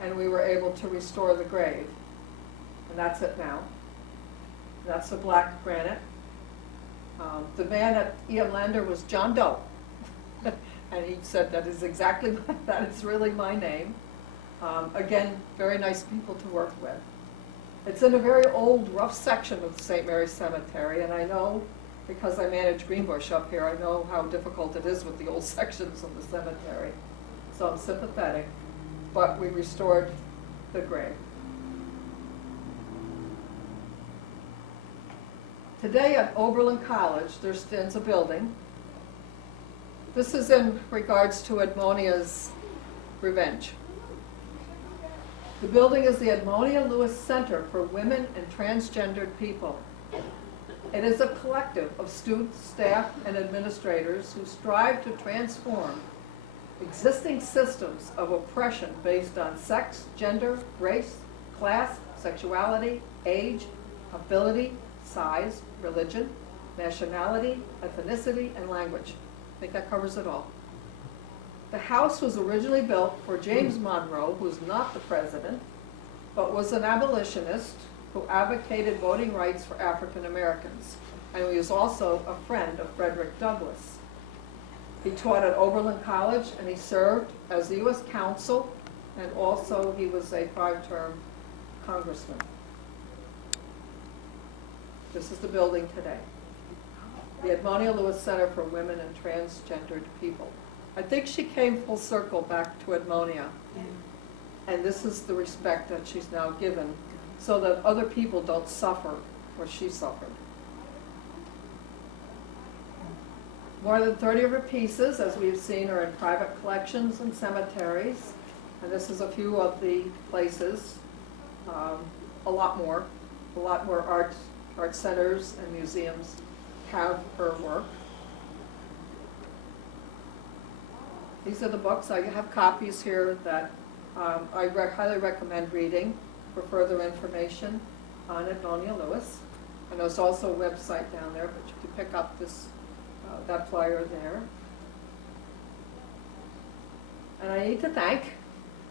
and we were able to restore the grave. And that's it now. That's the black granite. The man at E.M. Lander was John Doe. And he said that is really my name. Again, very nice people to work with. It's in a very old, rough section of the St. Mary's Cemetery, and I know, because I manage Greenbush up here, I know how difficult it is with the old sections of the cemetery. So I'm sympathetic, but we restored the grave. Today at Oberlin College, there stands a building. This is in regards to Edmonia's revenge. The building is the Edmonia Lewis Center for Women and Transgendered People. It is a collective of students, staff, and administrators who strive to transform existing systems of oppression based on sex, gender, race, class, sexuality, age, ability, size, religion, nationality, ethnicity, and language. I think that covers it all. The house was originally built for James Monroe, who's not the president, but was an abolitionist who advocated voting rights for African Americans. And he was also a friend of Frederick Douglass. He taught at Oberlin College, and he served as the U.S. Consul, and also he was a 5-term congressman. This is the building today. The Edmonia Lewis Center for Women and Transgendered People. I think she came full circle back to Edmonia. Yeah. And this is the respect that she's now given so that other people don't suffer what she suffered. More than 30 of her pieces, as we've seen, are in private collections and cemeteries. And this is a few of the places. A lot more art centers and museums have her work. These are the books. I have copies here that I highly recommend reading for further information on Edmonia Lewis. And there's also a website down there, but you can pick up that flyer there. And I need to thank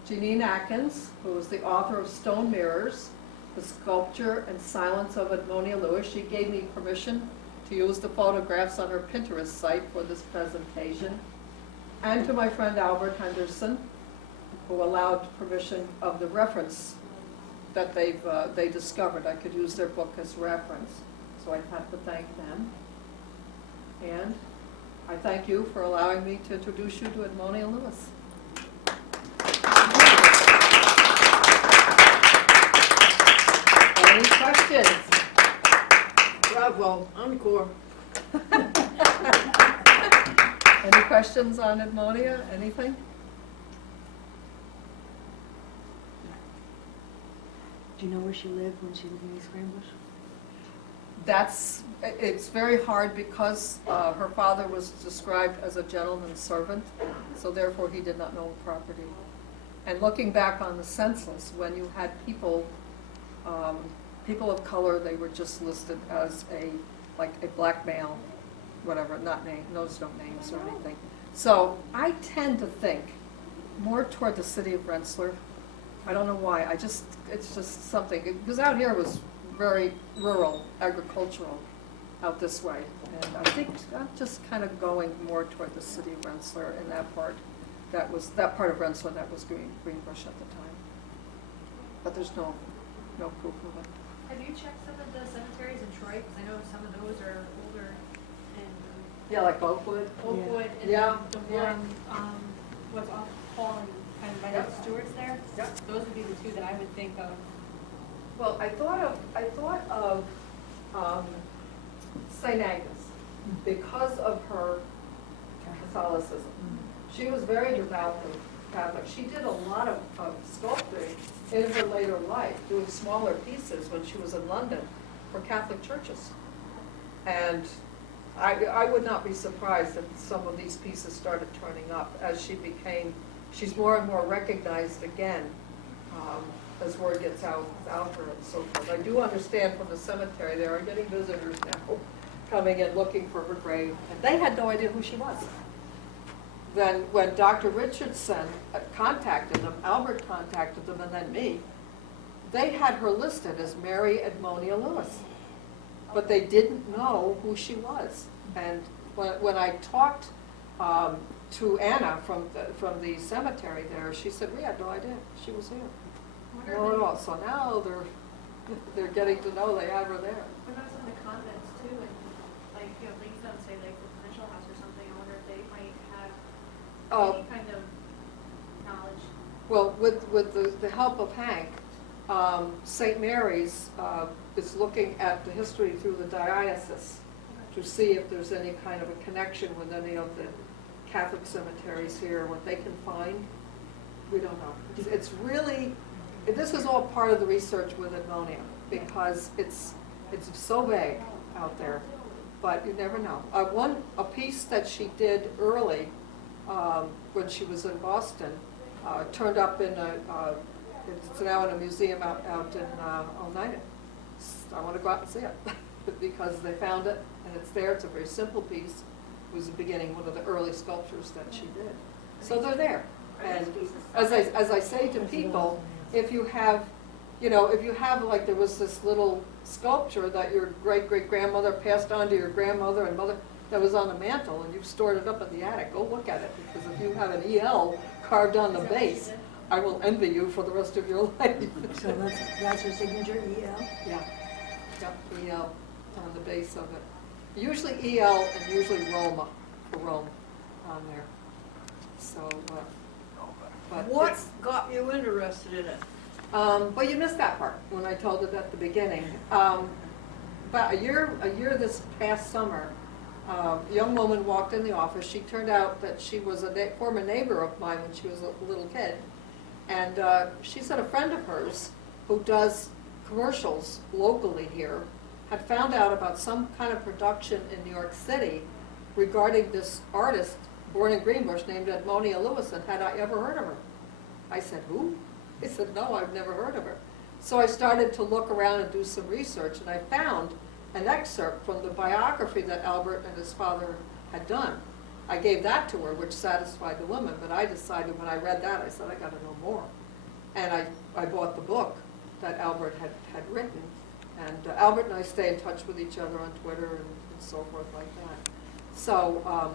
Jeanine Atkins, who is the author of Stone Mirrors, The Sculpture and Silence of Edmonia Lewis. She gave me permission to use the photographs on her Pinterest site for this presentation. And to my friend Albert Henderson, who allowed permission of the reference that they discovered. I could use their book as reference. So I have to thank them. And I thank you for allowing me to introduce you to Edmonia Lewis. Any questions? Bravo, encore. Any questions on Edmonia? Anything? Do you know where she lived when she lived in East Greenbush? It's very hard because her father was described as a gentleman's servant, so therefore he did not know the property. And looking back on the census, when you had people of color, they were just listed as like a black male, whatever, no names or anything. So I tend to think more toward the city of Rensselaer. I don't know why. It's just something, because out here was very rural, agricultural out this way. And I think I'm just kind of going more toward the city of Rensselaer in that part. That part of Rensselaer that was Greenbush at the time. But there's no proof of it. Have you checked some of the cemeteries in Troy? Because I know some of those are older and. Yeah, like Oakwood. Oakwood and Yeah. the Yeah. one, what's off Paul and kind of by Yep. the Stewarts there? Yep. Those would be the two that I would think of. Well, I thought of St. Agnes because of her Catholicism. She was very devoutly Catholic. She did a lot of sculpting in her later life, doing smaller pieces when she was in London for Catholic churches. And I would not be surprised if some of these pieces started turning up as she's more and more recognized again as word gets out about her and so forth. I do understand from the cemetery they are getting visitors now coming in looking for her grave, and they had no idea who she was. Then when Dr. Richardson contacted them, Albert contacted them, and then me, they had her listed as Mary Edmonia Lewis. But they didn't know who she was. And when I talked to Anna from the cemetery there, she said, we had no idea she was here. No at all. So now they're getting to know they have her there. What about some of the convents too? And like, things don't say like the provincial house or something. I wonder if they might have any kind of knowledge. Well, with the help of Hank, St. Mary's is looking at the history through the diocese to see if there's any kind of a connection with any of the Catholic cemeteries here, what they can find. We don't know. It's really, this is all part of the research with Edmonia because it's so vague out there, but you never know. A piece that she did early when she was in Boston turned up in it's now in a museum out in Oneida. I want to go out and see it because they found it and it's there. It's a very simple piece. It was the beginning, one of the early sculptures that she did. So they're there. And as I say to people, if you have like there was this little sculpture that your great-great-grandmother passed on to your grandmother and mother that was on the mantle and you've stored it up in the attic, go look at it because if you have an EL carved on the base, I will envy you for the rest of your life. So that's her signature, EL? Yeah. Yep, EL on the base of it. Usually EL and usually Roma, for Rome on there. So, but What it's, got you interested in it? well, you missed that part when I told it at the beginning. About a year this past summer, a young woman walked in the office. She turned out that she was a former neighbor of mine when she was a little kid. And she said a friend of hers who does commercials locally here had found out about some kind of production in New York City regarding this artist born in Greenbush named Edmonia Lewis, and had I ever heard of her? I said, who? He said, no, I've never heard of her. So I started to look around and do some research, and I found an excerpt from the biography that Albert and his father had done. I gave that to her, which satisfied the woman, but I decided when I read that, I said, I got to know more. And I bought the book that Albert had written, and Albert and I stay in touch with each other on Twitter and so forth like that. So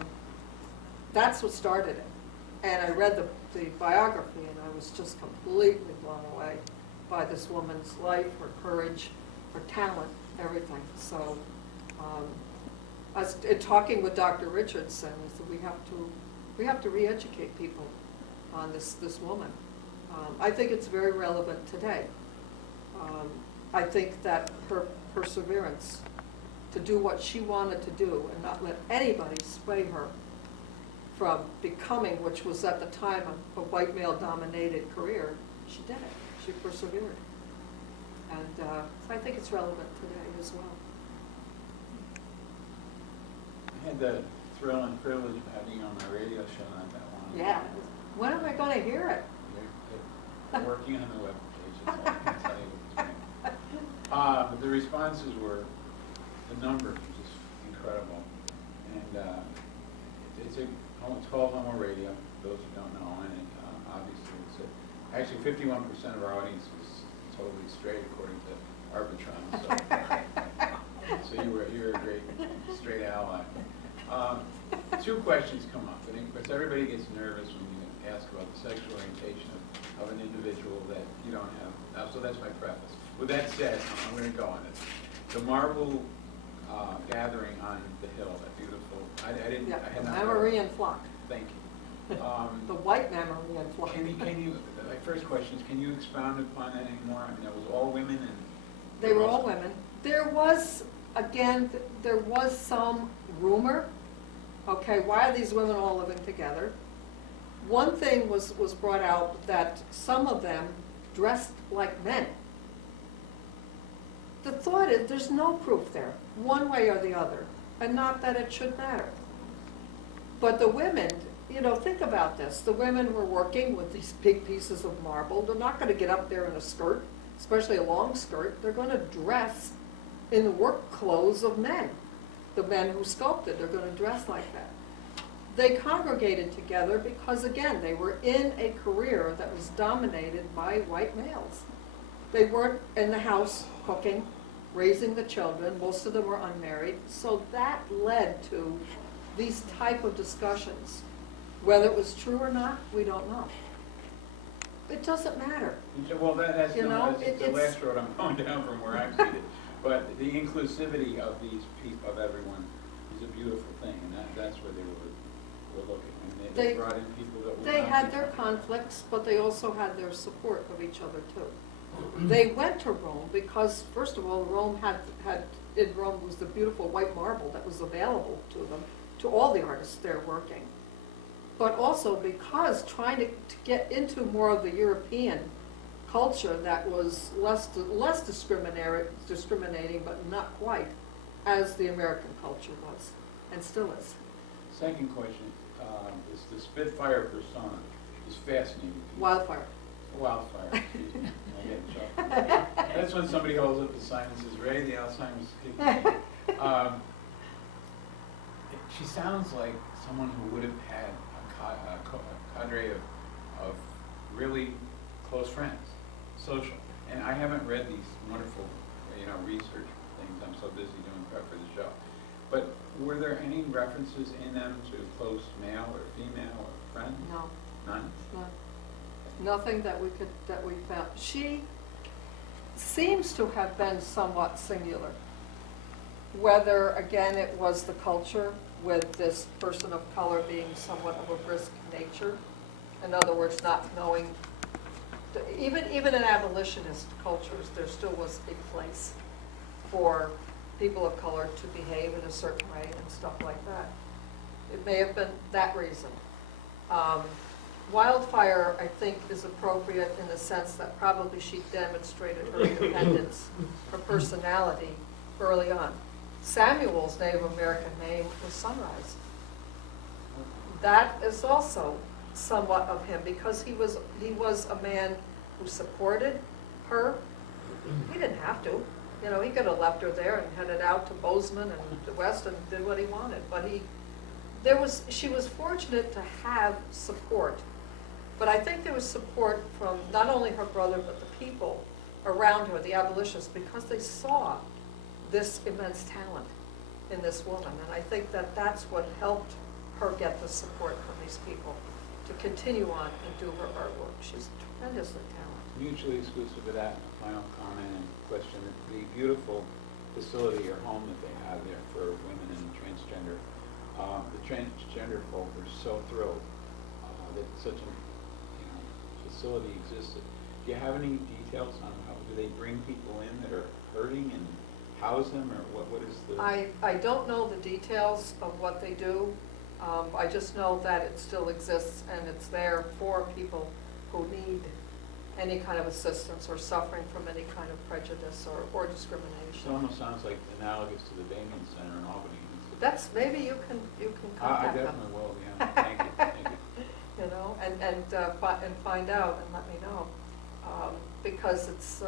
that's what started it. And I read the biography, and I was just completely blown away by this woman's life, her courage, her talent, everything. So I was talking with Dr. Richardson, I said, we have to re-educate people on this woman. I think it's very relevant today. I think that her perseverance to do what she wanted to do and not let anybody sway her from becoming, which was at the time a white male-dominated career, she did it. She persevered. And so I think it's relevant today as well. I had the thrill and privilege of having you on my radio show not that long ago. Yeah. When am I going to hear it? They're working on the web page, so I can tell you what's going. The responses were, the numbers were just incredible. And it's called Homo Radio, those who don't know, and obviously actually 51% of our audience is totally straight according to Arbitron, so you're a great straight ally. Two questions come up, and of course everybody gets nervous when you ask about the sexual orientation of an individual that you don't have. So that's my preface. With that said, I'm going to go on it. The marble gathering on the hill, that beautiful. I had not heard. Mammarean flock. Thank you. The white Mammarean flock. Can you? My first question is, can you expound upon that anymore? I mean, that was all women, and They were all women. There was, again, there was some rumor. Okay, why are these women all living together? One thing was brought out that some of them dressed like men. The thought is, there's no proof there, one way or the other, and not that it should matter. But the women, think about this. The women were working with these big pieces of marble. They're not going to get up there in a skirt, especially a long skirt. They're going to dress in the work clothes of men. The men who sculpted, they're going to dress like that. They congregated together because, again, they were in a career that was dominated by white males. They weren't in the house cooking, raising the children. Most of them were unmarried. So that led to these type of discussions. Whether it was true or not, we don't know. It doesn't matter. well, that's You know, it's the last road I'm going down from where I'm seated. But the inclusivity of these people, of everyone, is a beautiful thing, and that's where they were looking. And they brought in people that were. They had their conflicts, but they also had their support of each other too. They went to Rome because, first of all, Rome in Rome was the beautiful white marble that was available to them, to all the artists there working. But also because trying to get into more of the European culture that was less discriminating, but not quite, as the American culture was, and still is. Second question, is the Spitfire persona is fascinating. Wildfire. Wildfire, excuse me. I get in trouble. That's when somebody holds up the sign and says, Ray, the Alzheimer's kicking. She sounds like someone who would have had a cadre of really close friends, social. And I haven't read these wonderful, research things. I'm so busy doing prep for the show. But were there any references in them to close male or female or friends? No. None? No. Nothing that we found. She seems to have been somewhat singular. Whether, again, it was the culture with this person of color being somewhat of a brisk nature. In other words, not knowing, even in abolitionist cultures, there still was a place for people of color to behave in a certain way and stuff like that. It may have been that reason. Wildfire, I think, is appropriate in the sense that probably she demonstrated her independence, her personality early on. Samuel's Native American name was Sunrise. That is also somewhat of him because he was a man who supported her. He didn't have to. He could have left her there and headed out to Bozeman and the West and did what he wanted. But she was fortunate to have support. But I think there was support from not only her brother, but the people around her, the abolitionists, because they saw this immense talent in this woman. And I think that that's what helped her get the support from these people to continue on and do her artwork. She's tremendously talented. Mutually exclusive of that, final comment and question, the beautiful facility or home that they have there for women and transgender. The transgender folk are so thrilled that such a facility existed. Do you have any details on how do they bring people in that are hurting and house them, or what is the? I don't know the details of what they do. I just know that it still exists and it's there for people who need any kind of assistance or suffering from any kind of prejudice or discrimination. It almost sounds like analogous to the Damien Center in Albany. That's, maybe you can I contact them. definitely will, yeah. Thank you, thank you. You know, and find out and let me know. Because it's,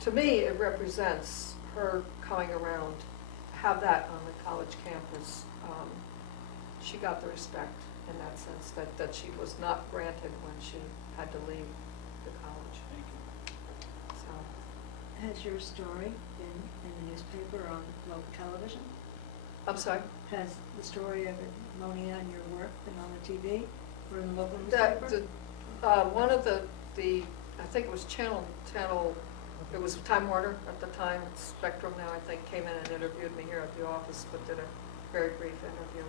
to me, it represents her coming around, have that on the college campus. She got the respect in that sense that she was not granted when she had to leave the college. Thank you. So, Has your story been in the newspaper or on local television? I'm sorry? Has the story of Edmonia and your work been on the TV or in the local That, newspaper? one of the, I think it was channel, it was Time Warner at the time, Spectrum now, I think, came in and interviewed me here at the office, but did a very brief interview,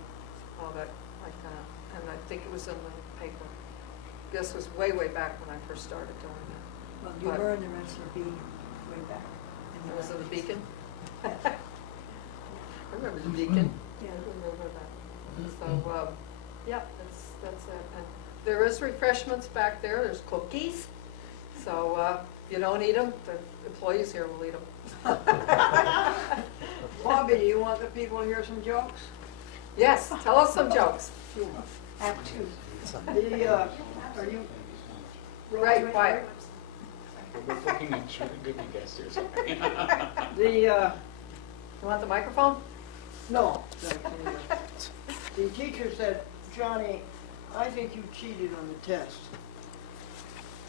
all that, like that. And I think it was in the paper. This was way, way back when I first started doing it. Well, you were in the Rensselaer Beacon way back. It was in the Beacon. I remember the Beacon. Yeah. I remember that. So, yeah, that's it. And there is refreshments back there. There's cookies. So, if you don't eat them, the employees here will eat them. Bobby, do you want the people to hear some jokes? Yes, tell us some jokes. Act two. Are you? Right, quiet. We're looking at really good guests here, so. You want the microphone? No. The teacher said, Johnny, I think you cheated on the test.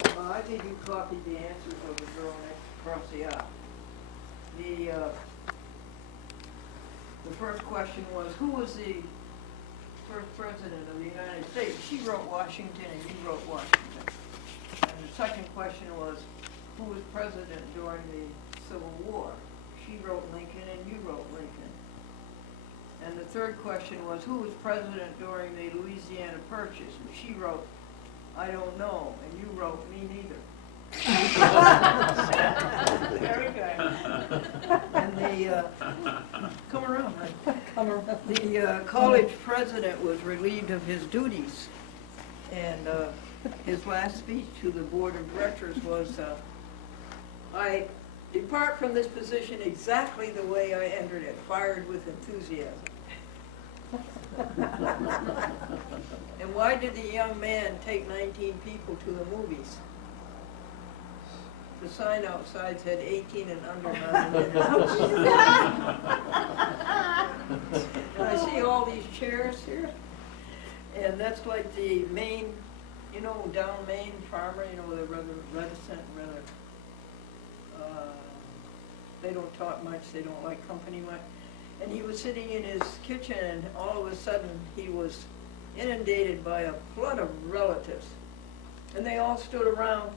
I think you copied the answers of the girl next across the aisle. The first question was, who was the first president of the United States? She wrote Washington and you wrote Washington. And the second question was, who was president during the Civil War? She wrote Lincoln and you wrote Lincoln. And the third question was, who was president during the Louisiana Purchase? And she wrote, I don't know, and you wrote, me neither. Very good. And the, come around, honey. Come around. The college president was relieved of his duties, and his last speech to the board of directors was, I depart from this position exactly the way I entered it, fired with enthusiasm. And why did the young man take 19 people to the movies? The sign outside said 18 and under, not admitted. And I see all these chairs here, and that's like the Maine, down Maine farmer, they're rather reticent, they don't talk much, they don't like company much. And he was sitting in his kitchen, and all of a sudden, he was inundated by a flood of relatives. And they all stood around,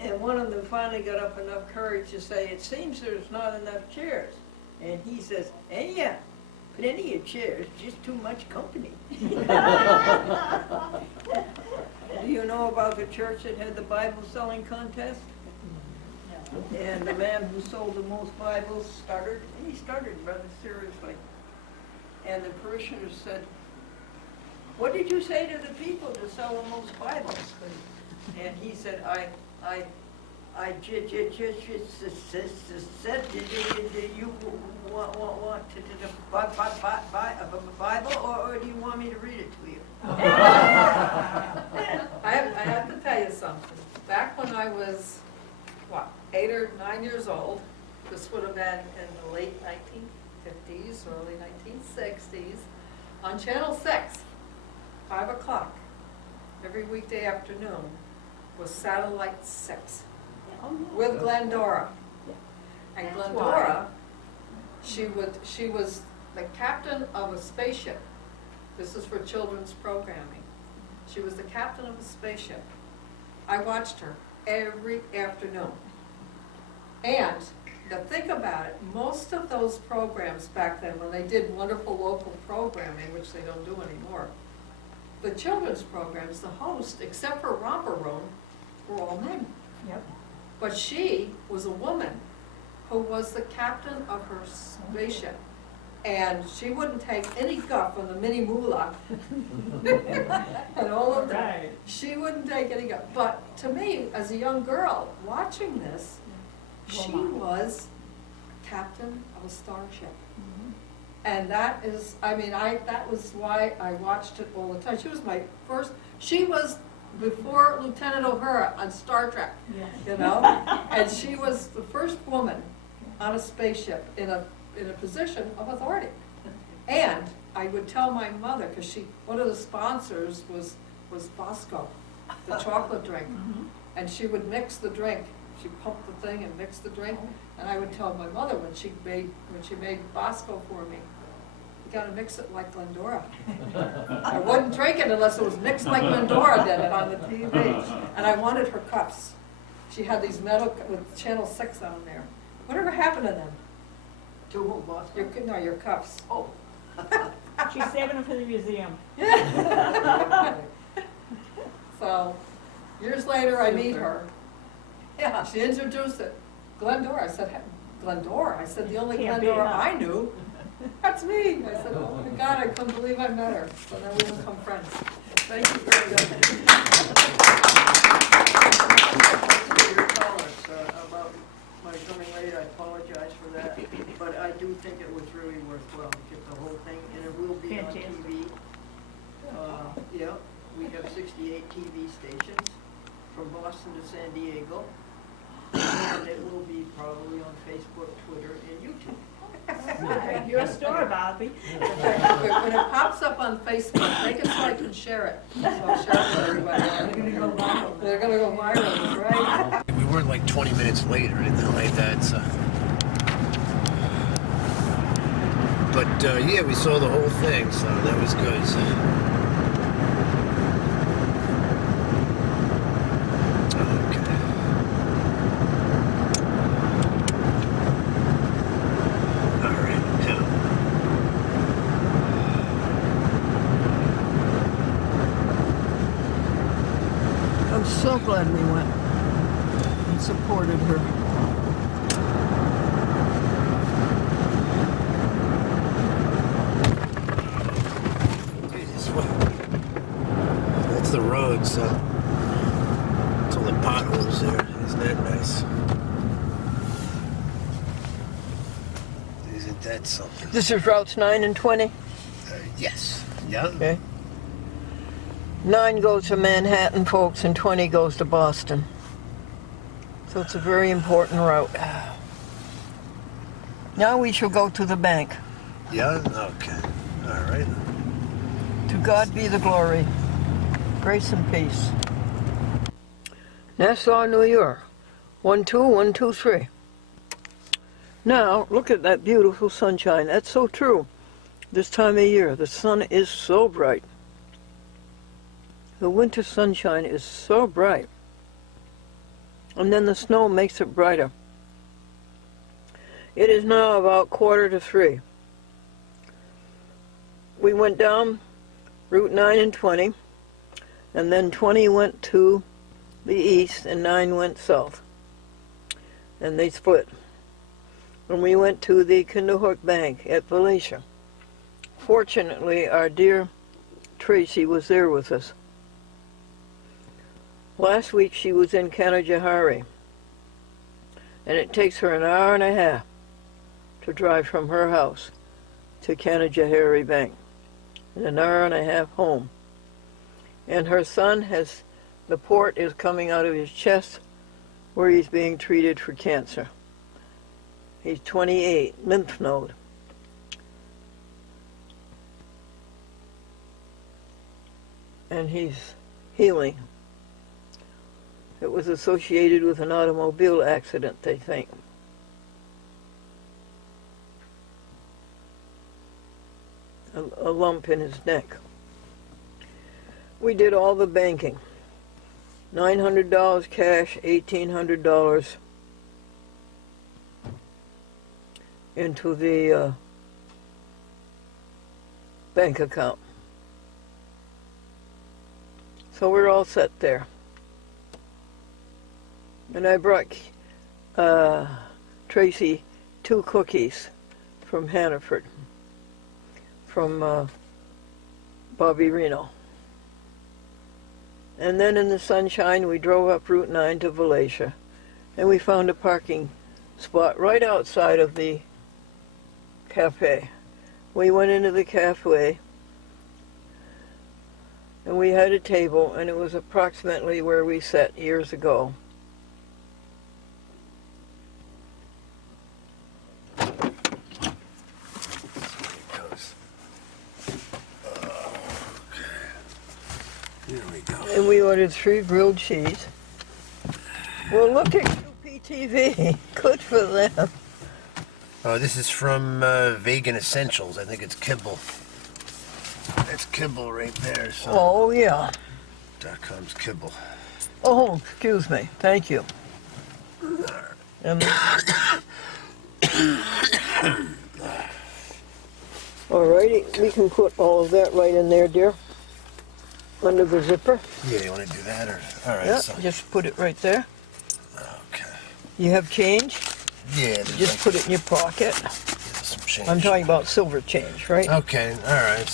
and one of them finally got up enough courage to say, it seems there's not enough chairs. And he says, yeah, plenty of chairs, just too much company. Do you know about the church that had the Bible selling contest? And the man who sold the most Bibles stuttered, and he stuttered rather seriously. And the parishioners said, what did you say to the people to sell the most Bibles? And he said, I just said, do you want to buy a Bible, or do you want me to read it to you? I have to tell you something. Back when I was, 8 or 9 years old, this would have been in the late 1950s, early 1960s, on Channel 6, 5 o'clock, every weekday afternoon was Satellite 6 Oh, yeah. with Glendora. Yeah. And That's Glendora, she was the captain of a spaceship. This is for children's programming. She was the captain of a spaceship. I watched her every afternoon. And to think about it, most of those programs back then, when they did wonderful local programming, which they don't do anymore, the children's programs, the host, except for Romper Room, were all men. Yep. But she was a woman who was the captain of her spaceship. And she wouldn't take any guff on the mini moolah and all of that. Right. She wouldn't take any guff. But to me, as a young girl, watching this, she was captain of a starship. Mhm. And that is, I mean, that was why I watched it all the time. She was my first, she was before Lieutenant O'Hara on Star Trek, Yes. you know? And she was the first woman on a spaceship in a position of authority. And I would tell my mother, because one of the sponsors was Bosco, the chocolate drink. Mhm. And she would mix the drink. She pumped the thing and mixed the drink. And I would tell my mother when she made Bosco for me, you gotta mix it like Glendora. I wouldn't drink it unless it was mixed like Glendora did it on the TV. And I wanted her cups. She had these metal with Channel 6 on there. Whatever happened to them? To whom, Bosco? Your cups. Oh. She's saving them for the museum. So, years later, I meet her. Yeah, she introduced it. Glendora. I said, Glendora? I said, the only Can't be Glendora enough. I knew. That's me. I said, oh my God, I couldn't believe I met her. So then we become friends. Thank you very much. Your comments about my coming late, I apologize for that, but I do think it was really worthwhile to get the whole thing, and it will be on Fantastic. TV. Yeah, we have 68 TV stations from Boston to San Diego, and it will be probably on Facebook, Twitter, and YouTube. You're a star, Bobby. When it pops up on Facebook, make it so I can share it. So I'll share it with everybody. They're gonna go viral, right? We weren't like 20 minutes late or anything like that, so. But yeah, we saw the whole thing, so that was good. So. Okay. All right, now. I'm so glad we went and supported her. Okay, this way. That's the road, so. It's all the potholes there. Isn't that nice? Isn't that something? This is routes 9 and 20. Yes. Yeah. Okay. 9 goes to Manhattan, folks, and 20 goes to Boston. So it's a very important route. Now we shall go to the bank. Yeah? Okay. All right. To God be the glory. Grace and peace. Nassau, New York. 12123. Now, look at that beautiful sunshine. That's so true. This time of year, the sun is so bright. The winter sunshine is so bright. And then the snow makes it brighter. It is now about 2:45. We went down Route 9 and 20, and then 20 went to the east and 9 went south. And they split. And we went to the Kinderhook Bank at Valatia. Fortunately, our dear Tracy was there with us. Last week she was in Kanajahari, and it takes her an hour and a half to drive from her house to Kanajahari Bank, and an hour and a half home. And her son the port is coming out of his chest where he's being treated for cancer. He's 28, lymph node. And healing. It was associated with an automobile accident, they think. A lump in his neck. We did all the banking. $900 cash, $1,800 into the bank account. So we're all set there. And I brought Tracy 2 cookies from Hannaford, from Bobbi Reno. And then in the sunshine, we drove up Route 9 to Valatia, and we found a parking spot right outside of the cafe. We went into the cafe, and we had a table, and it was approximately where we sat years ago. Here we go. And we ordered 3 grilled cheese. Well, look at QPTV. Good for them. Oh, this is from Vegan Essentials. I think it's kibble. That's kibble right there. So Oh, yeah. .com's kibble. Oh, excuse me. Thank you. And alrighty, we can put all of that right in there, dear. Under the zipper. Yeah, you want to do that, or all right? Yeah, So, just put it right there. okay. You have change? Yeah, there's Just like put it in your pocket. some change. I'm talking about silver change, right? Okay, all right.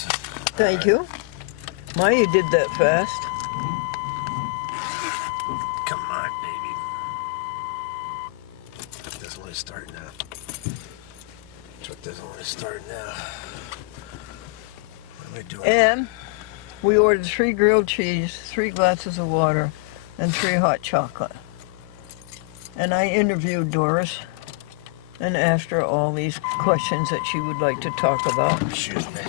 Thank you. My, you did that fast. Come on, baby. Doesn't want to start now. Truck doesn't want to start now. What am I doing? And we ordered 3 grilled cheese, 3 glasses of water, and 3 hot chocolate. And I interviewed Doris and asked her all these questions that she would like to talk about. Excuse me.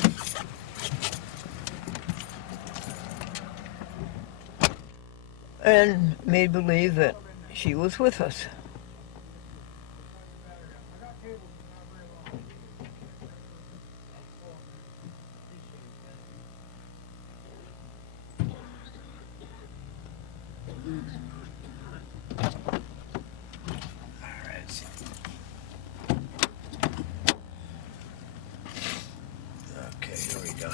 And made believe that she was with us. Okay, here we go.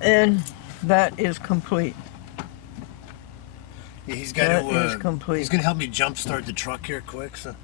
And that is complete. Yeah, he's got That to. is complete. He's gonna help me jump start the truck here quick. So.